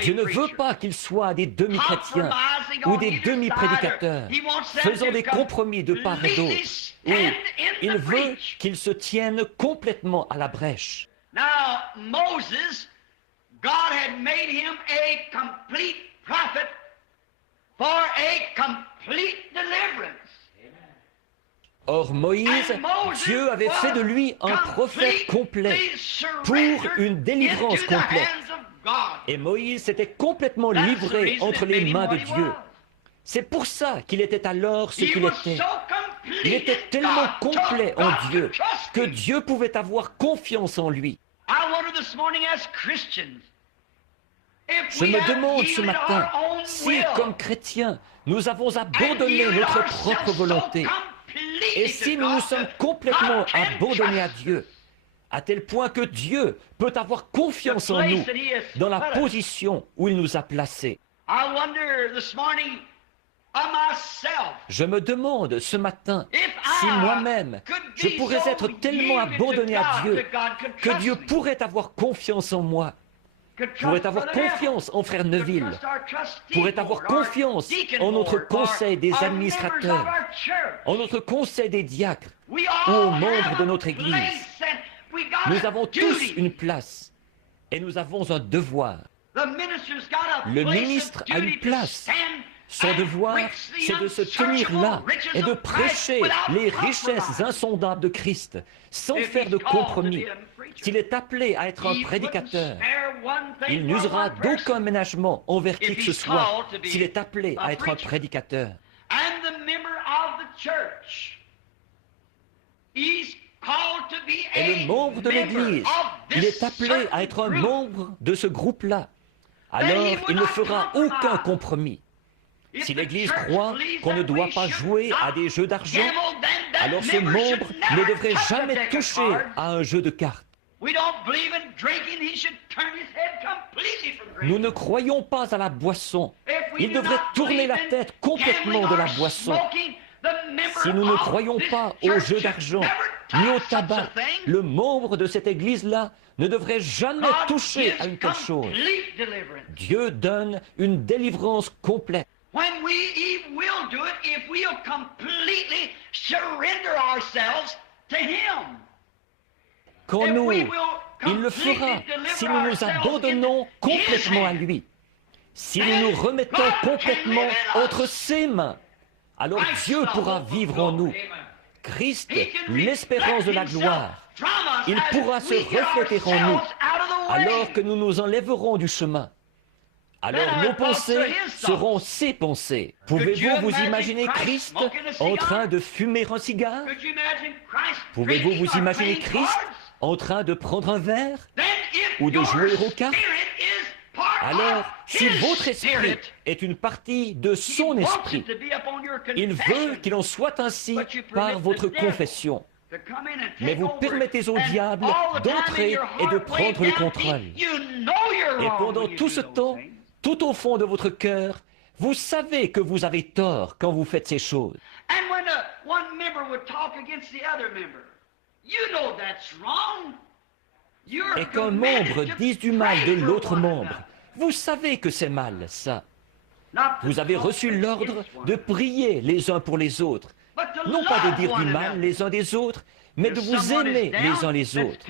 Dieu ne veut pas qu'ils soient des demi-chrétiens ou des demi-prédicateurs, faisant des compromis de part et d'autre. Oui, il veut qu'ils se tiennent complètement à la brèche. Now, Moses, God had made him a complete prophet for a complete deliverance. Or Moïse, Dieu avait fait de lui un prophète complet pour une délivrance complète. Et Moïse s'était complètement livré entre les mains de Dieu. C'est pour ça qu'il était alors ce qu'il était. Il était tellement complet en Dieu que Dieu pouvait avoir confiance en lui. Je me demande ce matin si, comme chrétiens, nous avons abandonné notre propre volonté et si nous nous sommes complètement abandonnés à Dieu, à tel point que Dieu peut avoir confiance en nous dans la position où il nous a placés. Je me demande ce matin si moi-même je pourrais être tellement abandonné à Dieu que Dieu pourrait avoir confiance en moi, pourrait avoir confiance en frère Neville, pourrait avoir confiance en notre conseil des administrateurs, en notre conseil des diacres ou aux membres de notre Église. Nous avons tous une place et nous avons un devoir. Le ministre a une place Son devoir, c'est de se tenir là et de prêcher les richesses insondables de Christ, sans faire de compromis. S'il est appelé à être un prédicateur, il n'usera d'aucun ménagement envers qui que ce soit, s'il est appelé à être un prédicateur. Et le membre de l'Église, il est appelé à être un membre de ce groupe-là. Alors, il ne fera aucun compromis. Si l'Église croit qu'on ne doit pas jouer à des jeux d'argent, alors ce membre ne devrait jamais toucher à un jeu de cartes. Nous ne croyons pas à la boisson. Il devrait tourner la tête complètement de la boisson. Si nous ne croyons pas au jeu d'argent, ni au tabac, le membre de cette Église-là ne devrait jamais toucher à une telle chose. Dieu donne une délivrance complète. Quand nous, il le fera si nous nous abandonnons complètement à lui, si nous nous remettons complètement entre ses mains. Alors Dieu pourra vivre en nous. Christ, l'espérance de la gloire, il pourra se refléter en nous alors que nous nous enlèverons du chemin. Alors nos pensées seront ses pensées. Pouvez-vous vous imaginer Christ en train de fumer un cigare? Pouvez-vous vous imaginer Christ en train de prendre un verre ou de jouer aux cartes? Alors, si votre esprit est une partie de son esprit, il veut qu'il en soit ainsi par votre confession. Mais vous permettez au diable d'entrer et de prendre le contrôle. Et pendant tout ce temps, tout au fond de votre cœur, vous savez que vous avez tort quand vous faites ces choses. Et qu'un membre dise du mal de l'autre membre, vous savez que c'est mal, ça. Vous avez reçu l'ordre de prier les uns pour les autres. Non pas de dire du mal les uns des autres, mais de vous aimer les uns les autres.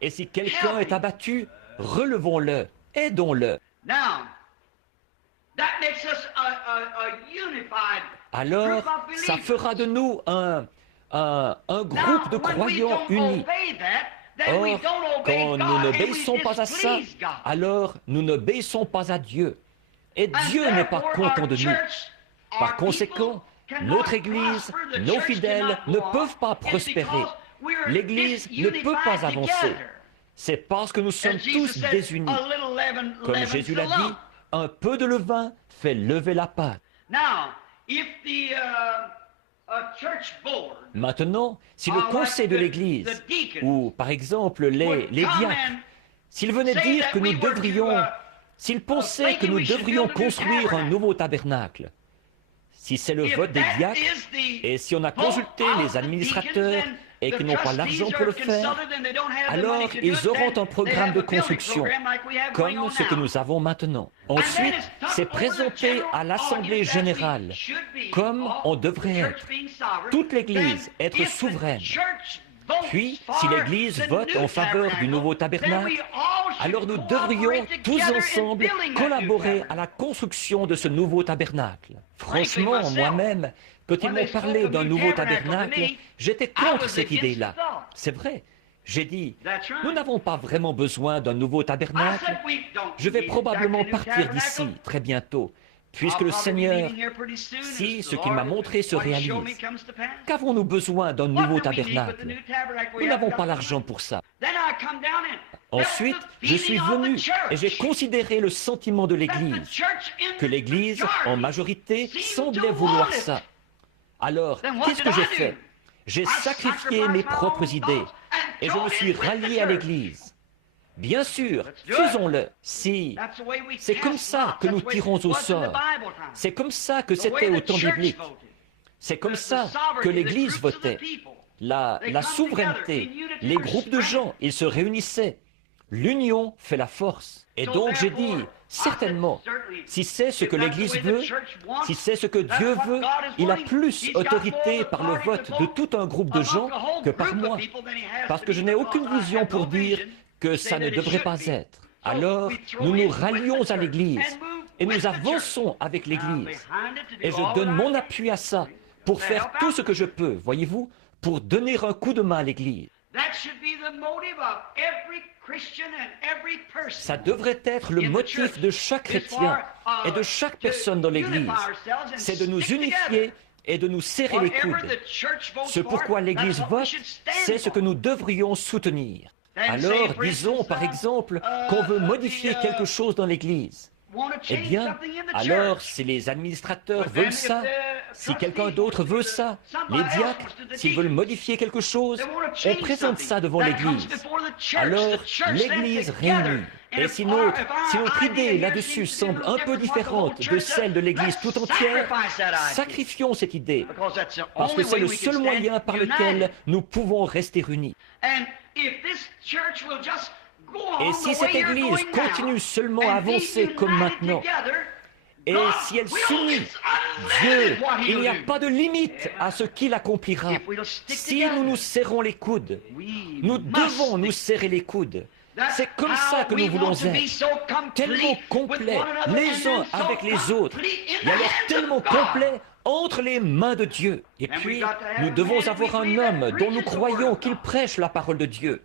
Et si quelqu'un est abattu, relevons-le, aidons-le. Alors, ça fera de nous un groupe de croyants unis. Or, quand nous n'obéissons pas à ça, alors nous n'obéissons pas à Dieu. Et Dieu n'est pas content de nous. Par conséquent, notre Église, nos fidèles ne peuvent pas prospérer. L'Église ne peut pas avancer. C'est parce que nous sommes tous désunis. Comme Jésus l'a dit, un peu de levain fait lever la pâte. Maintenant, si le conseil de l'Église, ou par exemple les diacres, s'ils venaient dire que nous devrions, s'ils pensaient que nous devrions construire un nouveau tabernacle, si c'est le vote des diacres, et si on a consulté les administrateurs et qu'ils n'ont pas l'argent pour le faire, alors ils auront un programme de construction, comme ce que nous avons maintenant. Ensuite, c'est présenté à l'Assemblée générale, comme on devrait être. Toute l'Église être souveraine. Puis, si l'Église vote en faveur du nouveau tabernacle, alors nous devrions tous ensemble collaborer à la construction de ce nouveau tabernacle. Franchement, moi-même, quand ils m'ont parlé d'un nouveau tabernacle, j'étais contre cette idée-là. C'est vrai. J'ai dit, nous n'avons pas vraiment besoin d'un nouveau tabernacle. Je vais probablement partir d'ici très bientôt, puisque le Seigneur, si ce qu'il m'a montré se réalise, qu'avons-nous besoin d'un nouveau tabernacle? Nous n'avons pas l'argent pour ça. Ensuite, je suis venu et j'ai considéré le sentiment de l'Église, que l'Église, en majorité, semblait vouloir ça. Alors, qu'est-ce que j'ai fait? J'ai sacrifié mes propres idées et je me suis rallié à l'Église. Bien sûr, faisons-le. Si, c'est comme ça que nous tirons au sort. C'est comme ça que c'était au temps biblique. C'est comme ça que l'Église votait. La souveraineté, les groupes de gens, ils se réunissaient. L'union fait la force. Et donc j'ai dit, certainement, si c'est ce que l'Église veut, si c'est ce que Dieu veut, il a plus autorité par le vote de tout un groupe de gens que par moi. Parce que je n'ai aucune vision pour dire que ça ne devrait pas être. Alors, nous nous rallions à l'Église Et nous avançons avec l'Église. Et je donne mon appui à ça pour faire tout ce que je peux, voyez-vous, pour donner un coup de main à l'Église. Ça devrait être le motif de chaque chrétien et de chaque personne dans l'Église. C'est de nous unifier et de nous serrer les coudes. Ce pourquoi l'Église vote, c'est ce que nous devrions soutenir. Alors, disons par exemple qu'on veut modifier quelque chose dans l'Église. Eh bien, alors, si les administrateurs veulent ça, si quelqu'un d'autre veut ça, les diacres, s'ils veulent modifier quelque chose, on présente ça devant l'Église. Alors, l'Église réunit. Et si notre idée là-dessus semble un peu différente de celle de l'Église tout entière, sacrifions cette idée, parce que c'est le seul moyen par lequel nous pouvons rester unis. Et si cette Église continue seulement à avancer comme maintenant, et si elle s'unit, Dieu, il n'y a pas de limite à ce qu'il accomplira. Si nous nous serrons les coudes, nous devons nous serrer les coudes. C'est comme ça que nous voulons être, tellement complets les uns avec les autres, et alors tellement complets entre les mains de Dieu. Et puis, nous devons avoir un homme dont nous croyons qu'il prêche la parole de Dieu.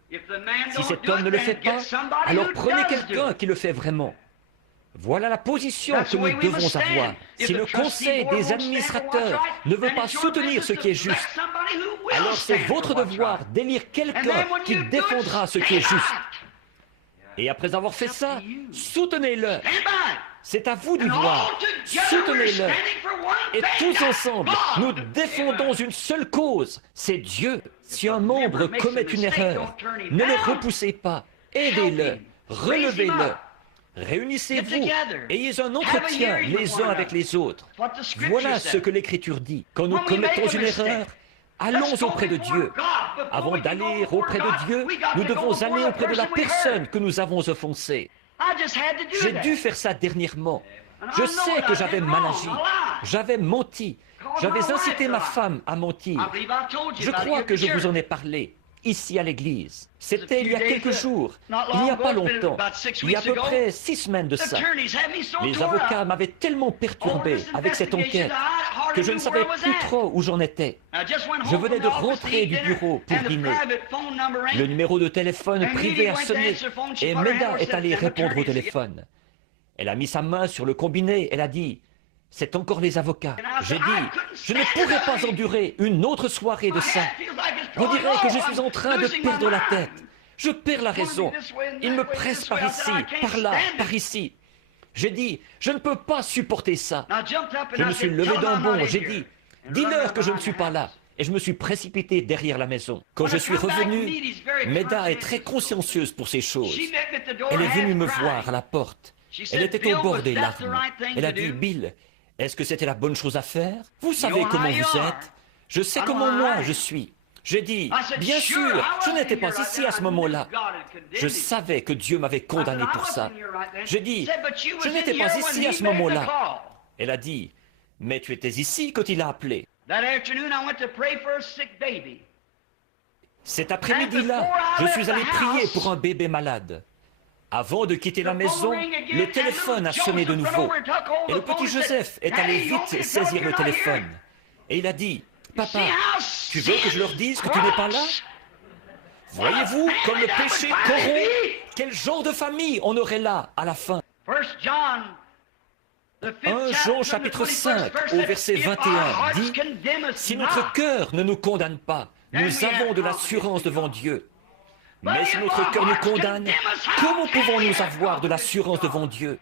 Si cet homme ne le fait pas, alors prenez quelqu'un qui le fait vraiment. Voilà la position que nous devons avoir. Si le conseil des administrateurs ne veut pas soutenir ce qui est juste, alors c'est votre devoir d'élire quelqu'un qui défendra ce qui est juste. Et après avoir fait ça, soutenez-le. C'est à vous d'y voir. Soutenez-le. Et tous ensemble, nous défendons une seule cause, c'est Dieu. Si un membre commet une erreur, ne le repoussez pas. Aidez-le. Relevez-le. Réunissez-vous. Ayez un entretien les uns avec les autres. Voilà ce que l'Écriture dit. Quand nous commettons une erreur, allons auprès de Dieu. Avant d'aller auprès de Dieu, nous devons aller auprès de la personne que nous avons offensée. J'ai dû faire ça dernièrement. Je sais que j'avais mal agi. J'avais menti. J'avais incité ma femme à mentir. Je crois que je vous en ai parlé, ici à l'église. C'était il y a quelques jours, il n'y a pas longtemps, il y a à peu près 6 semaines de ça. Les avocats m'avaient tellement perturbé avec cette enquête que je ne savais plus trop où j'en étais. Je venais de rentrer du bureau pour dîner. Le numéro de téléphone privé a sonné et Meda est allée répondre au téléphone. Elle a mis sa main sur le combiné, elle a dit « C'est encore les avocats. » J'ai dit « Je ne pourrais pas endurer une autre soirée de ça. On dirait que je suis en train de perdre la tête. Je perds la raison. Ils me pressent par ici, par là, par ici. » J'ai dit « Je ne peux pas supporter ça. » Je me suis levé d'un bond, j'ai dit « Dis-leur que je ne suis pas là. » Et je me suis précipité derrière la maison. Quand je suis revenu, Meda est très consciencieuse pour ces choses. Elle est venue me voir à la porte. Elle était au bord des larmes. Elle a dit « Bill, est-ce que c'était la bonne chose à faire? Vous savez comment vous êtes. Je sais comment moi je suis. » J'ai dit « Bien sûr, je n'étais pas ici à ce moment-là. » Je savais que Dieu m'avait condamné pour ça. J'ai dit « Je n'étais pas ici à ce moment-là. » Elle a dit « Mais tu étais ici quand il a appelé. » Cet après-midi-là, je suis allé prier pour un bébé malade. Avant de quitter la maison, le téléphone a sonné de nouveau. Et le petit Joseph est allé vite saisir le téléphone. Et il a dit, « Papa, tu veux que je leur dise que tu n'es pas là? Voyez-vous comme le péché corrompt? Quel genre de famille on aurait là à la fin? 1 Jean chapitre 5 au verset 21 dit « Si notre cœur ne nous condamne pas, nous avons de l'assurance devant Dieu. Mais si notre cœur nous condamne, comment pouvons-nous avoir de l'assurance devant Dieu?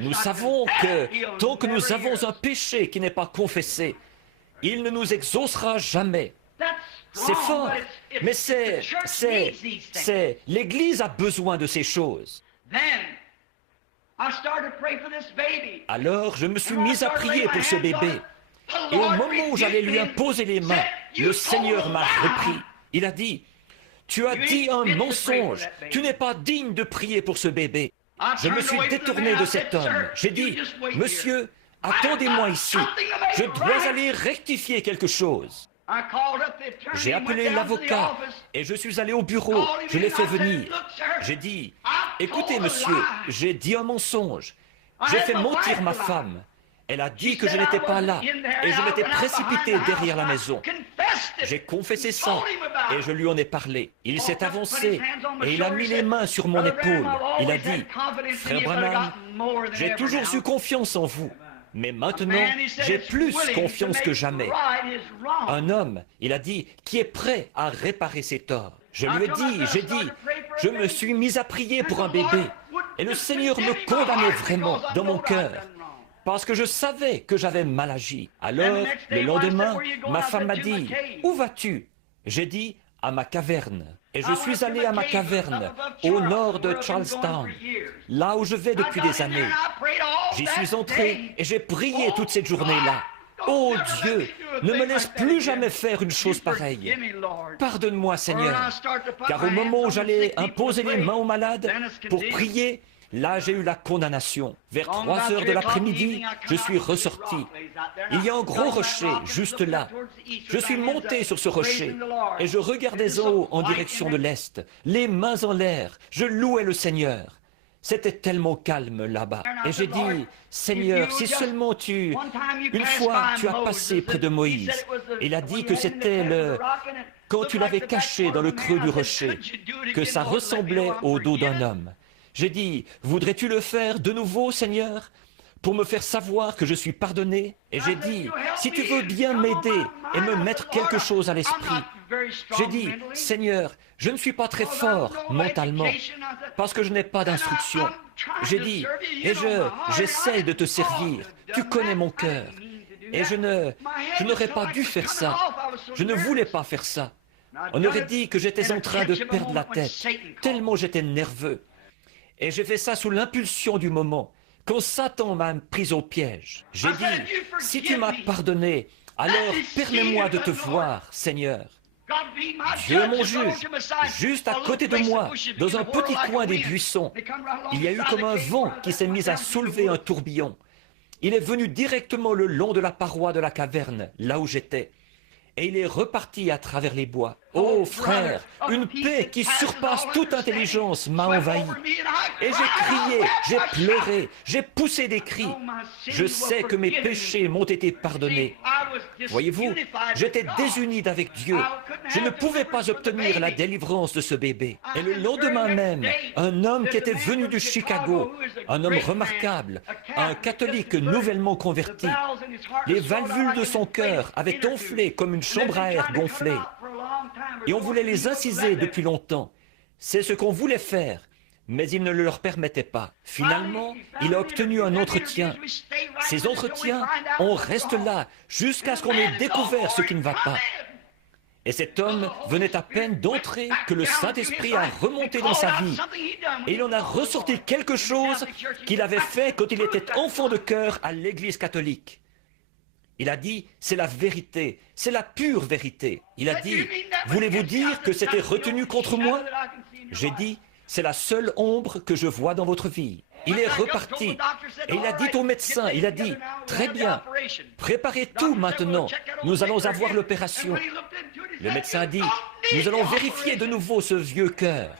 Nous savons que tant que nous avons un péché qui n'est pas confessé, il ne nous exaucera jamais. » C'est fort, mais l'Église a besoin de ces choses. Alors, je me suis mis à prier pour ce bébé. Et au moment où j'allais lui imposer les mains, le Seigneur m'a repris. Il a dit, « Tu as dit un mensonge. Tu n'es pas digne de prier pour ce bébé. » Je me suis détourné de cet homme. J'ai dit, « Monsieur, attendez-moi ici. Je dois aller rectifier quelque chose. » J'ai appelé l'avocat et je suis allé au bureau. Je l'ai fait venir. J'ai dit, écoutez monsieur, j'ai dit un mensonge. J'ai fait mentir ma femme. Elle a dit que je n'étais pas là et je m'étais précipité derrière la maison. J'ai confessé ça et je lui en ai parlé. Il s'est avancé et il a mis les mains sur mon épaule. Il a dit, frère Branham, j'ai toujours eu confiance en vous. Mais maintenant, j'ai plus confiance que jamais. Un homme, il a dit, qui est prêt à réparer ses torts. Je lui ai dit, je me suis mis à prier pour un bébé. Et le Seigneur me condamnait vraiment dans mon cœur. Parce que je savais que j'avais mal agi. Alors, le lendemain, ma femme m'a dit, où vas-tu? J'ai dit, à ma caverne. Et je suis allé à ma caverne, au nord de Charlestown, là où je vais depuis des années. J'y suis entré et j'ai prié toute cette journée-là. Oh Dieu, ne me laisse plus jamais faire une chose pareille. Pardonne-moi, Seigneur, car au moment où j'allais imposer les mains aux malades pour prier, là, j'ai eu la condamnation. Vers 3 heures de l'après-midi, je suis ressorti. Il y a un gros rocher juste là. Je suis monté sur ce rocher et je regardais en haut en direction de l'est, les mains en l'air. Je louais le Seigneur. C'était tellement calme là-bas. Et j'ai dit, Seigneur, si seulement une fois, tu as passé près de Moïse. Il a dit que c'était quand tu l'avais caché dans le creux du rocher, que ça ressemblait au dos d'un homme. J'ai dit, voudrais-tu le faire de nouveau, Seigneur, pour me faire savoir que je suis pardonné? Et j'ai dit, si tu veux bien m'aider et me mettre quelque chose à l'esprit. J'ai dit, Seigneur, je ne suis pas très fort mentalement, parce que je n'ai pas d'instruction. J'ai dit, et j'essaie de te servir, tu connais mon cœur. Et je n'aurais pas dû faire ça. Je ne voulais pas faire ça. On aurait dit que j'étais en train de perdre la tête, tellement j'étais nerveux. Et j'ai fait ça sous l'impulsion du moment, quand Satan m'a pris au piège. J'ai dit, si tu m'as pardonné, alors permets-moi de te voir, Seigneur. Dieu mon juge, juste à côté de moi, dans un petit coin des buissons, il y a eu comme un vent qui s'est mis à soulever un tourbillon. Il est venu directement le long de la paroi de la caverne, là où j'étais. Et il est reparti à travers les bois. Oh frère, une paix qui surpasse toute intelligence m'a envahi. Et j'ai crié, j'ai pleuré, j'ai poussé des cris. Je sais que mes péchés m'ont été pardonnés. Voyez-vous, j'étais désuni d'avec Dieu. Je ne pouvais pas obtenir la délivrance de ce bébé. Et le lendemain même, un homme qui était venu de Chicago, un homme remarquable, un catholique nouvellement converti, les valvules de son cœur avaient enflé comme une chambre à air gonflée. Et on voulait les inciser depuis longtemps. C'est ce qu'on voulait faire, mais il ne le leur permettait pas. Finalement, il a obtenu un entretien. Ces entretiens, on reste là jusqu'à ce qu'on ait découvert ce qui ne va pas. Et cet homme venait à peine d'entrer que le Saint-Esprit a remonté dans sa vie. Et il en a ressorti quelque chose qu'il avait fait quand il était enfant de cœur à l'Église catholique. Il a dit, c'est la vérité, c'est la pure vérité. Il a dit, voulez-vous dire que c'était retenu contre moi? J'ai dit, c'est la seule ombre que je vois dans votre vie. Il est reparti et il a dit au médecin, il a dit, très bien, préparez tout maintenant, nous allons avoir l'opération. Le médecin a dit, nous allons vérifier de nouveau ce vieux cœur.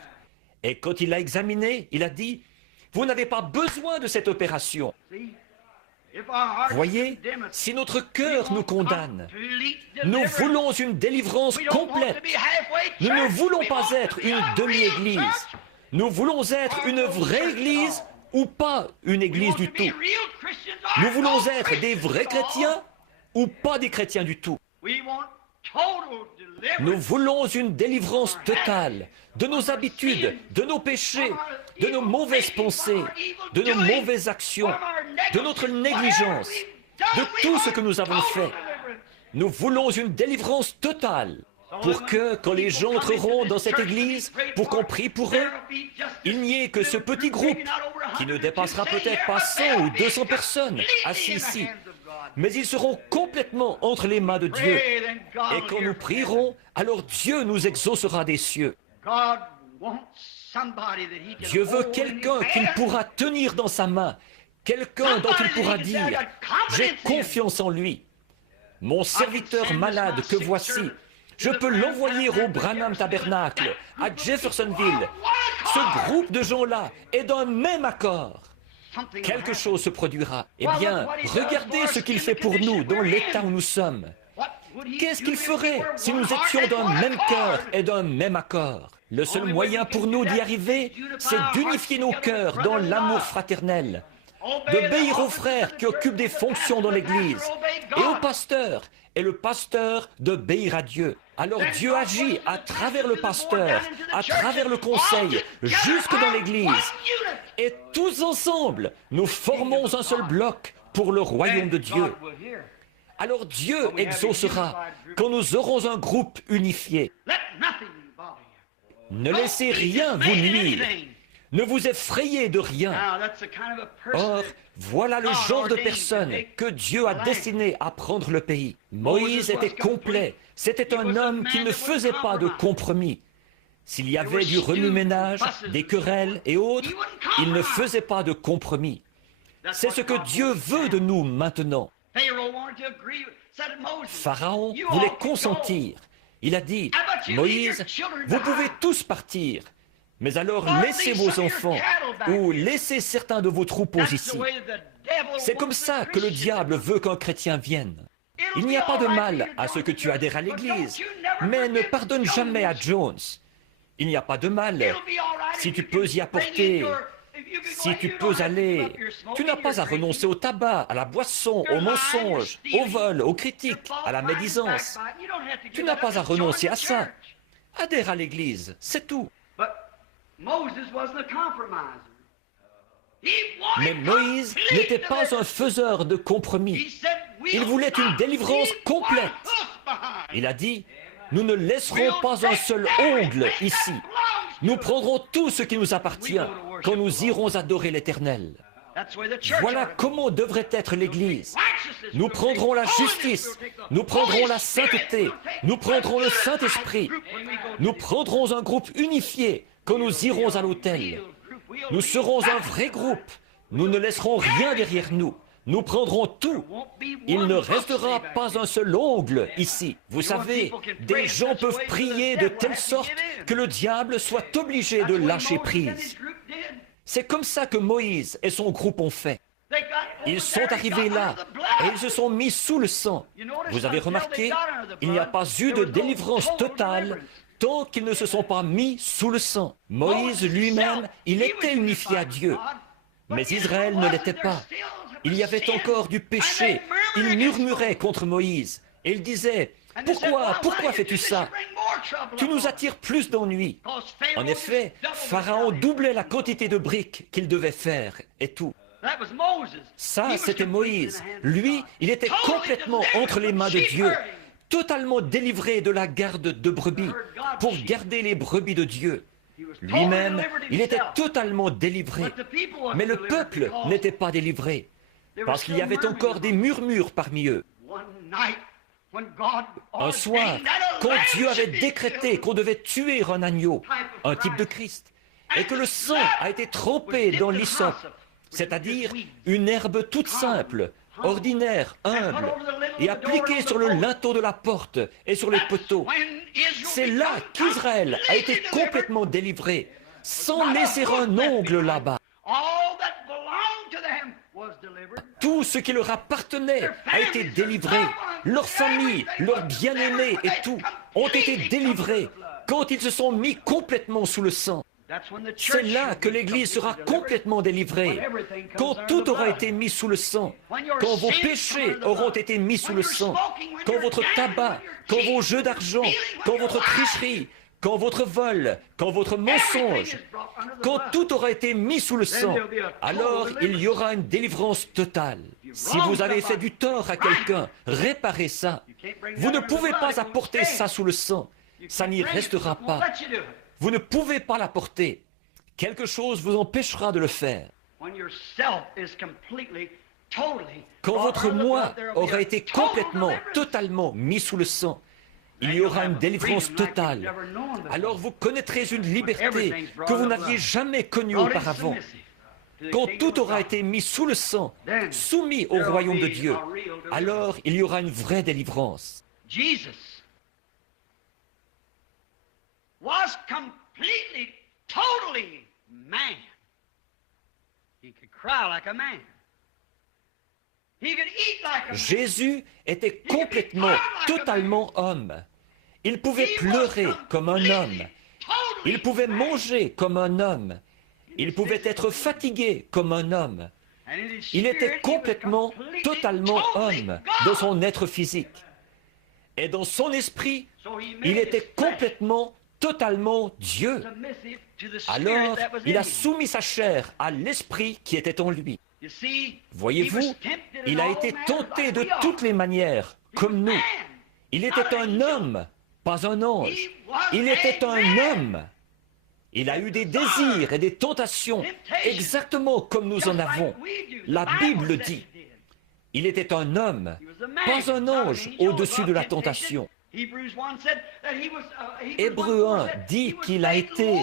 Et quand il l'a examiné, il a dit, vous n'avez pas besoin de cette opération. Voyez, si notre cœur nous condamne, nous voulons une délivrance complète. Nous ne voulons pas être une demi-église. Nous voulons être une vraie église ou pas une église du tout. Nous voulons être des vrais chrétiens ou pas des chrétiens du tout. Nous voulons une délivrance totale de nos habitudes, de nos péchés, de nos mauvaises pensées, de nos mauvaises actions, de notre négligence, de tout ce que nous avons fait. Nous voulons une délivrance totale pour que, quand les gens entreront dans cette église, pour qu'on prie pour eux, il n'y ait que ce petit groupe qui ne dépassera peut-être pas 100 ou 200 personnes assis ici. Mais ils seront complètement entre les mains de Dieu. Et quand nous prierons, alors Dieu nous exaucera des cieux. Dieu veut quelqu'un qu'il pourra tenir dans sa main, quelqu'un dont il pourra dire « J'ai confiance en lui ». Mon serviteur malade que voici, je peux l'envoyer au Branham Tabernacle, à Jeffersonville. Ce groupe de gens-là est d'un même accord. Quelque chose se produira. Eh bien, regardez ce qu'il fait pour nous dans l'état où nous sommes. Qu'est-ce qu'il ferait si nous étions d'un même cœur et d'un même accord? Le seul moyen pour nous d'y arriver, c'est d'unifier nos cœurs dans l'amour fraternel, d'obéir aux frères qui occupent des fonctions dans l'Église et au pasteur, et le pasteur d'obéir à Dieu. Alors Dieu agit à travers le pasteur, à travers le conseil, jusque dans l'Église. Et tous ensemble, nous formons un seul bloc pour le royaume de Dieu. Alors Dieu exaucera quand nous aurons un groupe unifié. Ne laissez rien vous nuire. Ne vous effrayez de rien. Or, voilà le genre de personne que Dieu a destiné à prendre le pays. Moïse était complet. C'était un homme qui ne faisait pas de compromis. S'il y avait du remue-ménage, des querelles et autres, il ne faisait pas de compromis. C'est ce que Dieu veut de nous maintenant. Pharaon voulait consentir. Il a dit, Moïse, vous pouvez tous partir, mais alors laissez vos enfants ou laissez certains de vos troupeaux ici. C'est comme ça que le diable veut qu'un chrétien vienne. Il n'y a pas de mal à ce que tu adhères à l'Église, mais ne pardonne jamais à Jones. Il n'y a pas de mal si tu peux y apporter, si tu peux aller. Tu n'as pas à renoncer au tabac, à la boisson, au mensonge, au vol, aux critiques, à la médisance. Tu n'as pas à renoncer à ça. Adhère à l'Église, c'est tout. Mais Moïse n'était pas un faiseur de compromis. Il voulait une délivrance complète. Il a dit, nous ne laisserons pas un seul ongle ici. Nous prendrons tout ce qui nous appartient quand nous irons adorer l'Éternel. Voilà comment devrait être l'Église. Nous prendrons la justice, nous prendrons la sainteté, nous prendrons le Saint-Esprit. Nous prendrons un groupe unifié quand nous irons à l'autel. Nous serons un vrai groupe. Nous ne laisserons rien derrière nous. Nous prendrons tout. Il ne restera pas un seul ongle ici. Vous savez, des gens peuvent prier de telle sorte que le diable soit obligé de lâcher prise. C'est comme ça que Moïse et son groupe ont fait. Ils sont arrivés là et ils se sont mis sous le sang. Vous avez remarqué, il n'y a pas eu de délivrance totale tant qu'ils ne se sont pas mis sous le sang. Moïse lui-même, il était unifié à Dieu. Mais Israël ne l'était pas. Il y avait encore du péché. Il murmurait contre Moïse. Et il disait, « Pourquoi fais-tu ça? Tu nous attires plus d'ennuis. » En effet, Pharaon doublait la quantité de briques qu'il devait faire et tout. Ça, c'était Moïse. Lui, il était complètement entre les mains de Dieu, totalement délivré de la garde de brebis, pour garder les brebis de Dieu. Lui-même, il était totalement délivré. Mais le peuple n'était pas délivré, parce qu'il y avait encore des murmures parmi eux. Un soir, quand Dieu avait décrété qu'on devait tuer un agneau, un type de Christ, et que le sang a été trempé dans l'hysope, c'est-à-dire une herbe toute simple, ordinaire, humble, et appliquée sur le linteau de la porte et sur les poteaux, c'est là qu'Israël a été complètement délivré, sans laisser un ongle là-bas. Tout ce qui leur appartenait a été délivré. Leur famille, leurs bien-aimés et tout ont été délivrés quand ils se sont mis complètement sous le sang. C'est là que l'Église sera complètement délivrée, quand tout aura été mis sous le sang, quand vos péchés auront été mis sous le sang, quand votre tabac, quand vos jeux d'argent, quand votre tricherie, quand votre vol, quand votre mensonge, quand tout aura été mis sous le sang, alors il y aura une délivrance totale. Si vous avez fait du tort à quelqu'un, réparez ça. Vous ne pouvez pas apporter ça sous le sang. Ça n'y restera pas. Vous ne pouvez pas l'apporter. Quelque chose vous empêchera de le faire. Quand votre moi aura été complètement, totalement mis sous le sang, il y aura une délivrance totale. Alors vous connaîtrez une liberté que vous n'aviez jamais connue auparavant. Quand tout aura été mis sous le sang, soumis au royaume de Dieu, alors il y aura une vraie délivrance. Jesus was completely, totally man. He could cry like a man. He could eat like a man. Jésus était complètement, totalement homme. Il pouvait pleurer comme un homme. Il pouvait manger comme un homme. Il pouvait être fatigué comme un homme. Il était complètement, totalement homme dans son être physique. Et dans son esprit, il était complètement, totalement Dieu. Alors, il a soumis sa chair à l'esprit qui était en lui. Voyez-vous, il a été tenté de toutes les manières, comme nous. Il était un homme, pas un ange. Il était un homme. Il a eu des désirs et des tentations, exactement comme nous en avons. La Bible dit. Il était un homme, pas un ange au-dessus de la tentation. Hébreux 1 dit qu'il a été,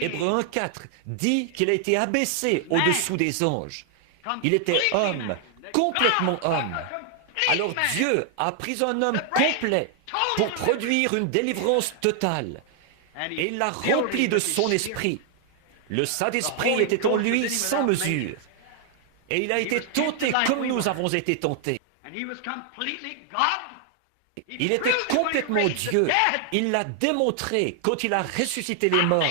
Hébreux 1:4 dit qu'il a été abaissé au-dessous des anges. Il était homme, complètement homme. Alors Dieu a pris un homme complet pour produire une délivrance totale. Et il l'a rempli de son esprit. Le Saint-Esprit était en lui sans mesure. Et il a été tenté comme nous avons été tentés. Il était complètement Dieu. Il l'a démontré quand il a ressuscité les morts,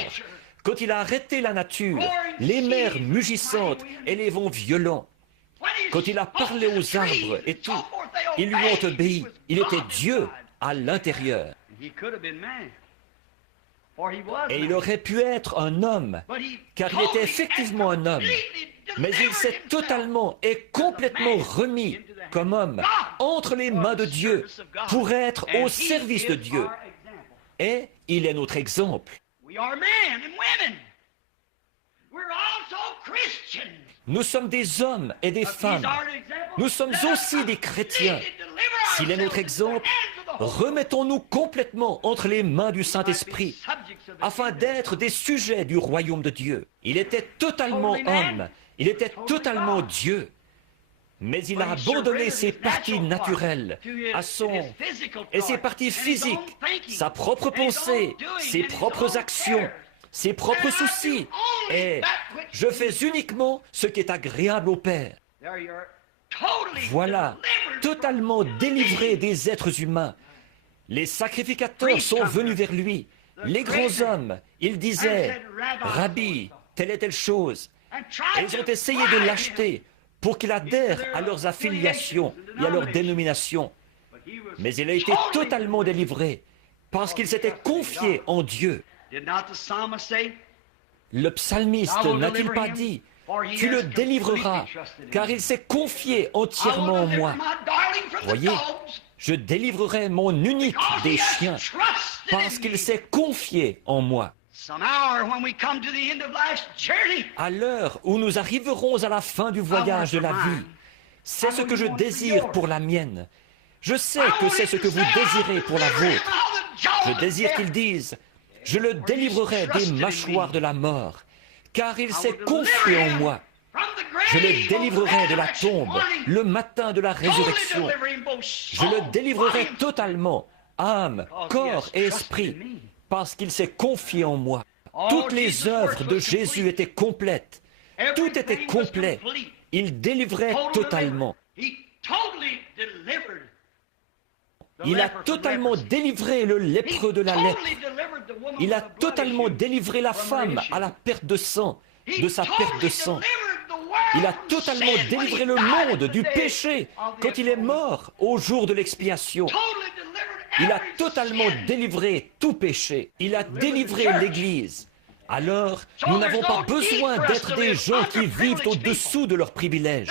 quand il a arrêté la nature, les mers mugissantes et les vents violents. Quand il a parlé aux arbres et tout, ils lui ont obéi. Il était Dieu à l'intérieur. Et il aurait pu être un homme, car il était effectivement un homme. Mais il s'est totalement et complètement remis comme homme entre les mains de Dieu pour être au service de Dieu. Et il est notre exemple. Nous sommes des hommes et des femmes. Nous sommes aussi des chrétiens. S'il est notre exemple, remettons-nous complètement entre les mains du Saint-Esprit afin d'être des sujets du royaume de Dieu. Il était totalement homme. Il était totalement Dieu. Mais il a abandonné ses parties naturelles et ses parties physiques, sa propre pensée, ses propres actions, ses propres soucis. Et je fais uniquement ce qui est agréable au Père. Voilà, totalement délivré des êtres humains. Les sacrificateurs sont venus vers lui. Les grands hommes, ils disaient, « Rabbi, telle et telle chose. » Et ils ont essayé de l'acheter pour qu'il adhère à leurs affiliations et à leur dénomination. Mais il a été totalement délivré parce qu'il s'était confié en Dieu. Le psalmiste n'a-t-il pas dit, « Tu le délivreras, car il s'est confié entièrement en moi. » Voyez, je délivrerai mon unique des chiens parce qu'il s'est confié en moi. À l'heure où nous arriverons à la fin du voyage de la vie, c'est ce que je désire pour la mienne. Je sais que c'est ce que vous désirez pour la vôtre. Je désire qu'ils disent, je le délivrerai des mâchoires de la mort, car il s'est confié en moi. Je le délivrerai de la tombe, le matin de la résurrection. Je le délivrerai totalement, âme, corps et esprit, parce qu'il s'est confié en moi. Toutes les œuvres de Jésus étaient complètes. Tout était complet. Il délivrait totalement. Il a totalement délivré le lépreux de la lèpre. Il a totalement délivré la femme à la perte de sang, de sa perte de sang. Il a totalement délivré le monde du péché quand il est mort au jour de l'expiation. Il a totalement délivré tout péché. Il a délivré l'Église. Alors, nous n'avons pas besoin d'être des gens qui vivent au-dessous de leurs privilèges.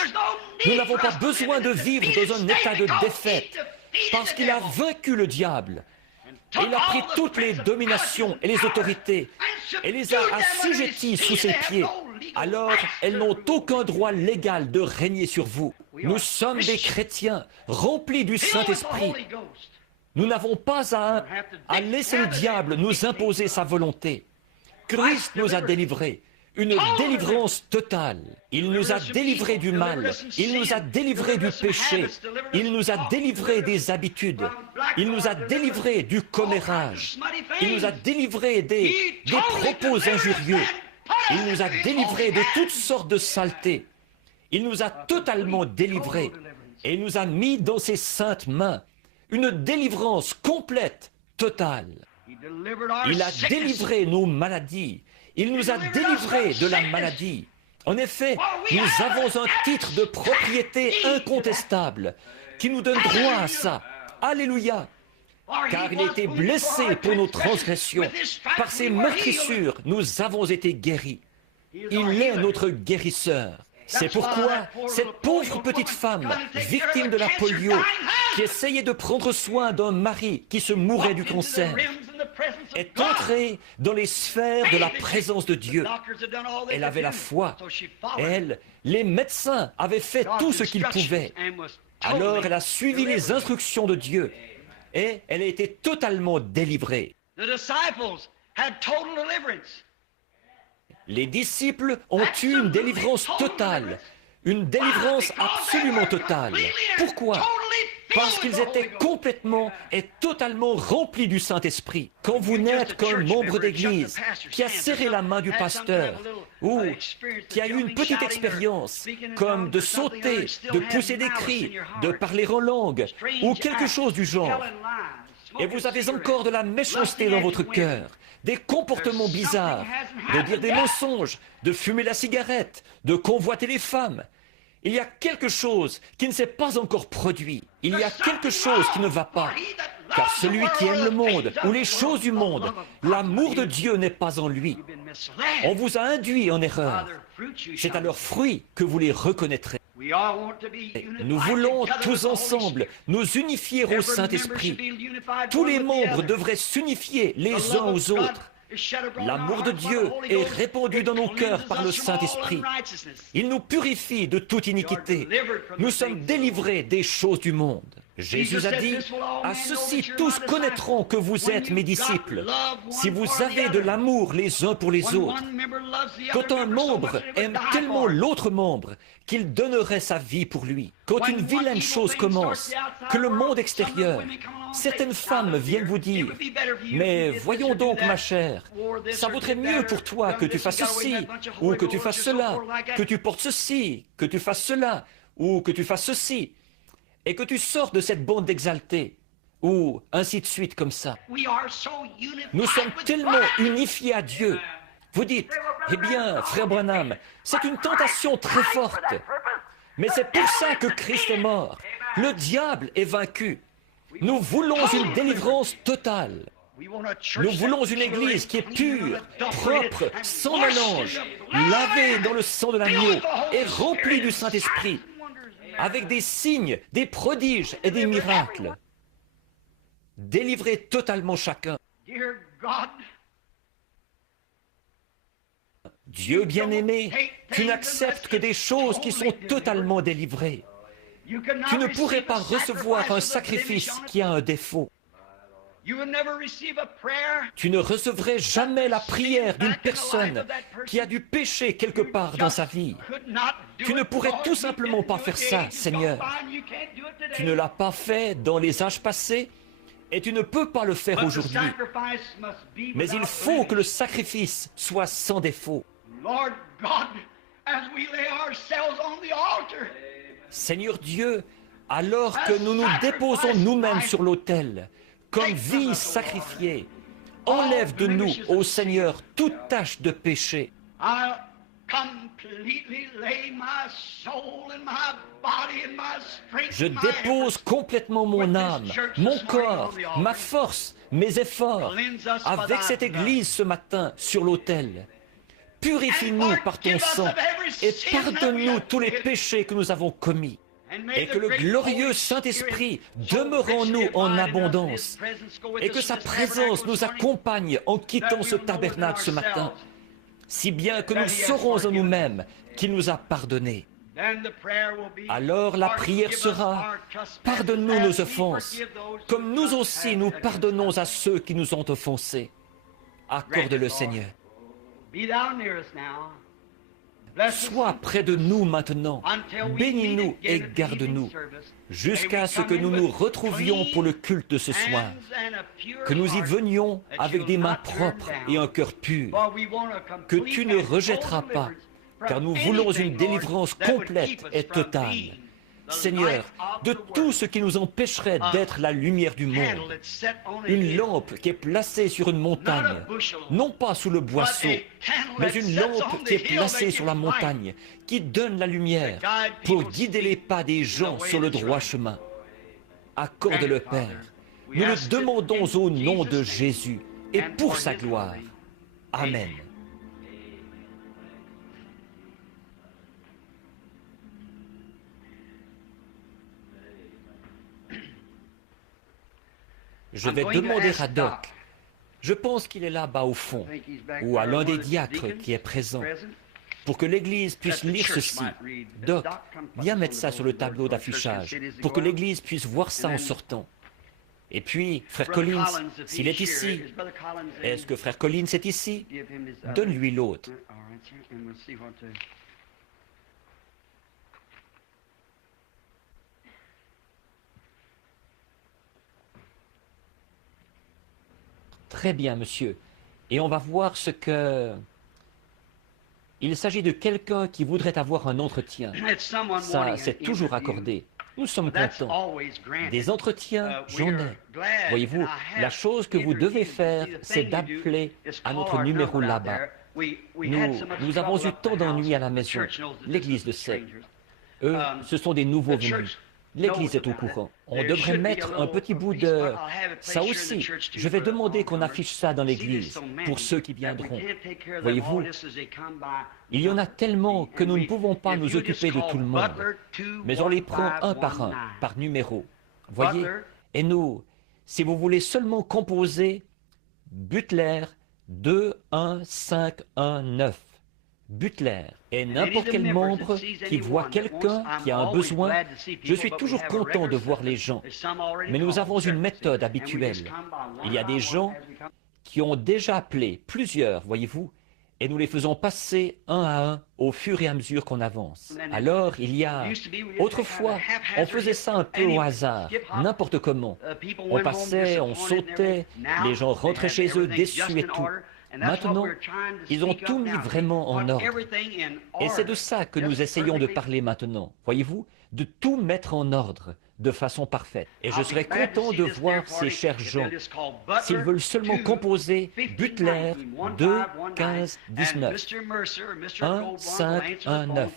Nous n'avons pas besoin de vivre dans un état de défaite, parce qu'il a vaincu le diable. Il a pris toutes les dominations et les autorités et les a assujetties sous ses pieds. Alors, elles n'ont aucun droit légal de régner sur vous. Nous sommes des chrétiens remplis du Saint-Esprit. Nous n'avons pas à laisser le diable nous imposer sa volonté. Christ nous a délivrés. une délivrance totale. Il nous a délivrés du mal, il nous a délivrés du péché, il nous a délivrés des habitudes, il nous a délivrés du commérage, il nous a délivrés des propos injurieux, il nous a délivrés de toutes sortes de saletés. Il nous a totalement délivrés et il nous a mis dans ses saintes mains une délivrance complète, totale. Il a délivré nos maladies. Il nous a délivrés de la maladie. En effet, nous avons un titre de propriété incontestable qui nous donne droit à ça. Alléluia! Car il a été blessé pour nos transgressions. Par ses meurtrissures, nous avons été guéris. Il est notre guérisseur. C'est pourquoi cette pauvre petite femme, victime de la polio, qui essayait de prendre soin d'un mari qui se mourait du cancer, est entrée dans les sphères de la présence de Dieu. Elle avait la foi. Elle, les médecins avaient fait tout ce qu'ils pouvaient. Alors elle a suivi les instructions de Dieu et elle a été totalement délivrée. Les disciples ont eu une délivrance totale, une délivrance absolument totale. Pourquoi? Parce qu'ils étaient complètement et totalement remplis du Saint-Esprit. Quand vous n'êtes qu'un membre d'Église qui a serré la main du pasteur ou qui a eu une petite expérience, comme de sauter, de pousser des cris, de parler en langue ou quelque chose du genre, et vous avez encore de la méchanceté dans votre cœur, des comportements bizarres, de dire des mensonges, de fumer la cigarette, de convoiter les femmes. Il y a quelque chose qui ne s'est pas encore produit. Il y a quelque chose qui ne va pas. Car celui qui aime le monde ou les choses du monde, l'amour de Dieu n'est pas en lui. On vous a induit en erreur. C'est à leurs fruits que vous les reconnaîtrez. Nous voulons tous ensemble nous unifier au Saint-Esprit. Tous les membres devraient s'unifier les uns aux autres. L'amour de Dieu est répandu dans nos cœurs par le Saint-Esprit. Il nous purifie de toute iniquité. Nous sommes délivrés des choses du monde. Jésus a dit, « À ceux-ci tous connaîtront que vous êtes mes disciples, si vous avez de l'amour les uns pour les autres. » Quand un membre aime tellement l'autre membre qu'il donnerait sa vie pour lui. Quand une vilaine chose commence, que le monde extérieur, certaines femmes viennent vous dire, « Mais voyons donc, ma chère, ça vaudrait mieux pour toi que tu fasses ceci, ou que tu fasses cela, que tu portes ceci, que tu fasses cela, ou que tu fasses ceci. » Et que tu sors de cette bande d'exaltés, ou ainsi de suite comme ça. Nous sommes tellement unifiés à Dieu. Vous dites, eh bien, frère Branham, c'est une tentation très forte. Mais c'est pour ça que Christ est mort. Le diable est vaincu. Nous voulons une délivrance totale. Nous voulons une église qui est pure, propre, sans mélange, lavée dans le sang de l'agneau et remplie du Saint-Esprit, avec des signes, des prodiges et des miracles. Délivrez totalement chacun. Dieu bien-aimé, tu n'acceptes que des choses qui sont totalement délivrées. Tu ne pourrais pas recevoir un sacrifice qui a un défaut. Tu ne recevrais jamais la prière d'une personne qui a du péché quelque part dans sa vie. Tu ne pourrais tout simplement pas faire ça, Seigneur. Tu ne l'as pas fait dans les âges passés et tu ne peux pas le faire aujourd'hui. Mais il faut que le sacrifice soit sans défaut. Seigneur Dieu, alors que nous nous déposons nous-mêmes sur l'autel, comme vie sacrifiée, enlève de nous, ô Seigneur, toute tache de péché. Je dépose complètement mon âme, mon corps, ma force, mes efforts, avec cette Église ce matin sur l'autel. Purifie-nous par ton sang et pardonne-nous tous les péchés que nous avons commis. Et que le glorieux Saint-Esprit demeure en nous en abondance, et que sa présence nous accompagne en quittant ce tabernacle ce matin, si bien que nous saurons en nous-mêmes qu'il nous a pardonnés. Alors la prière sera « Pardonne-nous nos offenses, comme nous aussi nous pardonnons à ceux qui nous ont offensés. » Accorde-le, Seigneur. sois près de nous maintenant, bénis-nous et garde-nous, jusqu'à ce que nous nous retrouvions pour le culte de ce soir, que nous y venions avec des mains propres et un cœur pur, que tu ne rejetteras pas, car nous voulons une délivrance complète et totale. Seigneur, de tout ce qui nous empêcherait d'être la lumière du monde, une lampe qui est placée sur une montagne, non pas sous le boisseau, mais une lampe qui est placée sur la montagne, qui donne la lumière pour guider les pas des gens sur le droit chemin. Accorde-le, Père. Nous le demandons au nom de Jésus et pour sa gloire. Amen. Je vais demander à Doc, je pense qu'il est là-bas au fond, ou à l'un des diacres qui est présent, pour que l'Église puisse lire ceci. Doc, viens mettre ça sur le tableau d'affichage, pour que l'Église puisse voir ça en sortant. Et puis, Frère Collins, s'il est ici, est-ce que Frère Collins est ici? Donne-lui l'autre. Très bien, monsieur. Et on va voir ce que... Il s'agit de quelqu'un qui voudrait avoir un entretien. Ça, c'est toujours accordé. Nous sommes contents. Des entretiens, j'en ai. Voyez-vous, la chose que vous devez faire, c'est d'appeler à notre numéro là-bas. Nous avons eu tant d'ennuis à la maison. L'Église le sait. Eux, ce sont des nouveaux venus. L'Église est au courant. On devrait mettre un petit bout de... Ça aussi, je vais demander qu'on affiche ça dans l'Église pour ceux qui viendront. Voyez-vous, il y en a tellement que nous ne pouvons pas nous occuper de tout le monde. Mais on les prend un, par numéro. Voyez, et nous, si vous voulez seulement composer Butler 21519. Butler et n'importe quel membre qui voit quelqu'un qui a un besoin, je suis toujours content de voir les gens. Mais nous avons une méthode habituelle. Il y a des gens qui ont déjà appelé, plusieurs, voyez-vous, et nous les faisons passer un à un au fur et à mesure qu'on avance. Alors, il y a... Autrefois, on faisait ça un peu au hasard, n'importe comment. On passait, on sautait, les gens rentraient chez eux déçus et tout. Maintenant, ils ont tout mis vraiment en ordre. Et c'est de ça que nous essayons de parler maintenant. Voyez-vous, de tout mettre en ordre de façon parfaite. Et je serais content de voir ces chers gens, s'ils veulent seulement composer Butler 2, 15, 19, 1, 5, 1, 9.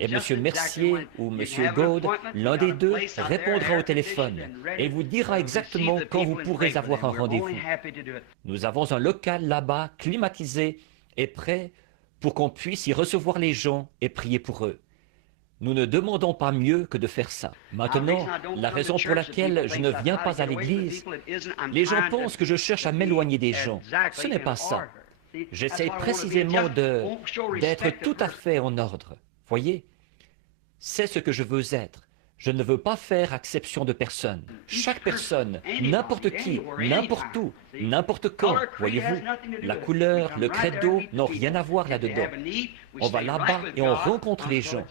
Et M. Mercier ou M. Gaud, l'un des deux, répondra au téléphone et vous dira exactement quand vous pourrez avoir un rendez-vous. Nous avons un local là-bas, climatisé et prêt pour qu'on puisse y recevoir les gens et prier pour eux. Nous ne demandons pas mieux que de faire ça. Maintenant, la raison pour laquelle je ne viens pas à l'église, les gens pensent que je cherche à m'éloigner des gens. Ce n'est pas ça. J'essaie précisément d'être tout à fait en ordre. Voyez, c'est ce que je veux être. Je ne veux pas faire exception de personne. Chaque personne, n'importe qui, n'importe où, n'importe quand, voyez-vous, la couleur, le credo n'ont rien à voir là-dedans. On va là-bas et on rencontre les gens.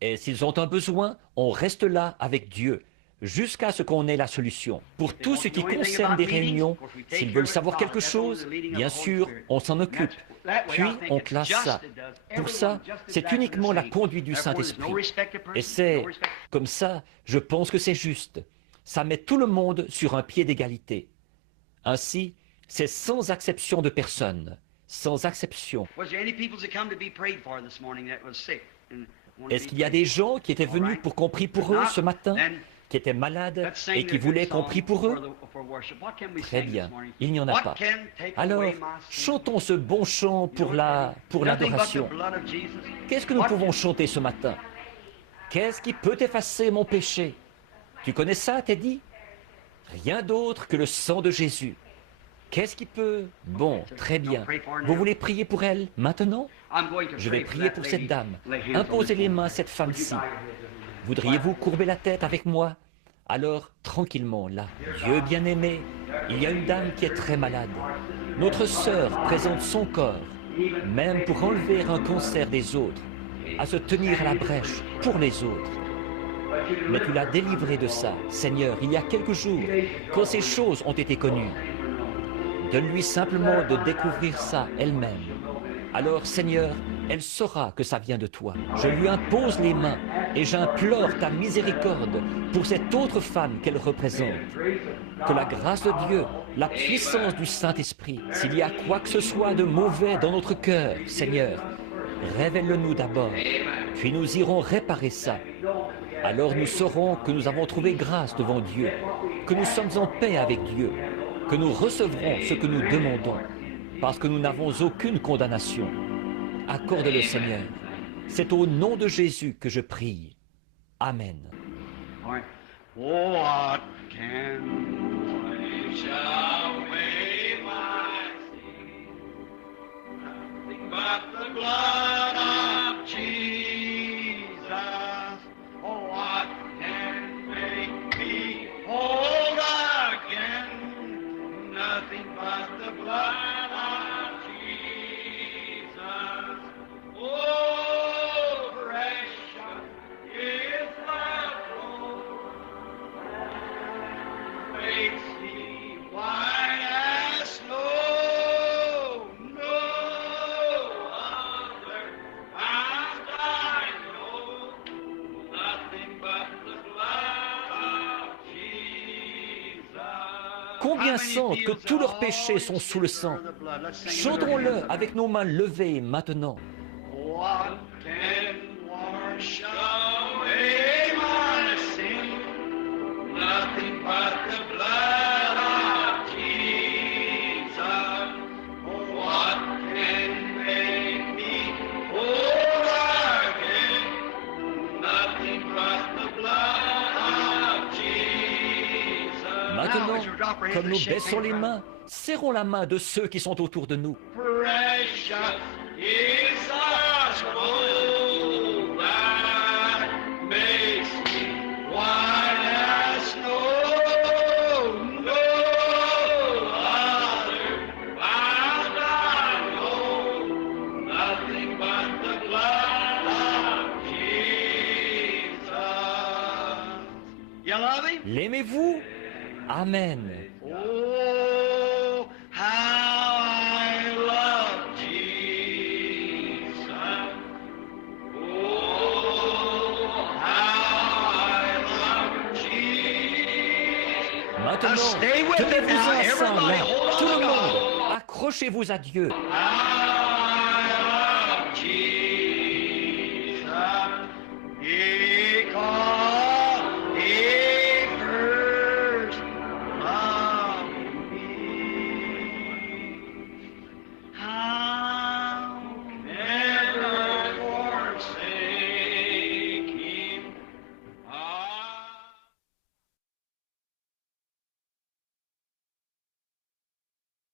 Et s'ils ont un besoin, on reste là avec Dieu, jusqu'à ce qu'on ait la solution. Pour tout ce qui concerne des réunions, s'ils veulent savoir quelque chose, bien sûr, on s'en occupe. Puis, on classe ça. Pour ça, c'est uniquement la conduite du Saint-Esprit. Et c'est comme ça, je pense que c'est juste. Ça met tout le monde sur un pied d'égalité. Ainsi, c'est sans exception de personne. Sans exception. Est-ce qu'il y a des gens qui étaient venus pour qu'on prie pour eux ce matin, qui étaient malades et qui voulaient qu'on prie pour eux? Très bien, il n'y en a pas. Alors, chantons ce bon chant pour l'adoration. Qu'est-ce que nous pouvons chanter ce matin? Qu'est-ce qui peut effacer mon péché? Tu connais ça, Teddy? Rien d'autre que le sang de Jésus. Qu'est-ce qui peut... Bon, très bien. Vous voulez prier pour elle maintenant? Je vais prier pour cette dame. Imposez les mains à cette femme-ci. Voudriez-vous courber la tête avec moi? Alors, tranquillement, là. Dieu bien-aimé, il y a une dame qui est très malade. Notre sœur présente son corps. même pour enlever un cancer des autres, à se tenir à la brèche pour les autres. Mais tu l'as délivré de ça, Seigneur, il y a quelques jours, quand ces choses ont été connues. Donne-lui simplement de découvrir ça elle-même. Alors, Seigneur, elle saura que ça vient de toi. Je lui impose les mains et j'implore ta miséricorde pour cette autre femme qu'elle représente. Que la grâce de Dieu, la puissance du Saint-Esprit, s'il y a quoi que ce soit de mauvais dans notre cœur, Seigneur, révèle-le-nous d'abord, puis nous irons réparer ça. Alors nous saurons que nous avons trouvé grâce devant Dieu, que nous sommes en paix avec Dieu, que nous recevrons ce que nous demandons, parce que nous n'avons aucune condamnation. Accorde-le, Seigneur. C'est au nom de Jésus que je prie. Amen. What can wash away my sin? Nothing but the blood of Jesus. Oh, what can make me whole again? Nothing but the blood of Jesus. Oh, precious is the flow. Makes me white as snow. No other found I know. Nothing but the blood of Jesus. Combien sentent que tous leurs péchés sont sous le sang? Chantons-le avec nos mains levées maintenant. What can wash away my sin? Nothing but the blood of Jesus. Oh, what can make me whole again? Nothing but the blood of Jesus. Maintenant, comme nous baissons les mains, serrons la main de ceux qui sont autour de nous. Precious is the flow that makes me white as snow. No other found I know. Nothing but the blood of Jesus. You love him? L'aimez-vous? Amen. Oh, how I love Jesus. Oh, how I love Jesus. Maintenant, Stay with me tenez-vous now, ensemble, everybody. là. Hold Tout on le now. monde, accrochez-vous à Dieu. How I love Jesus.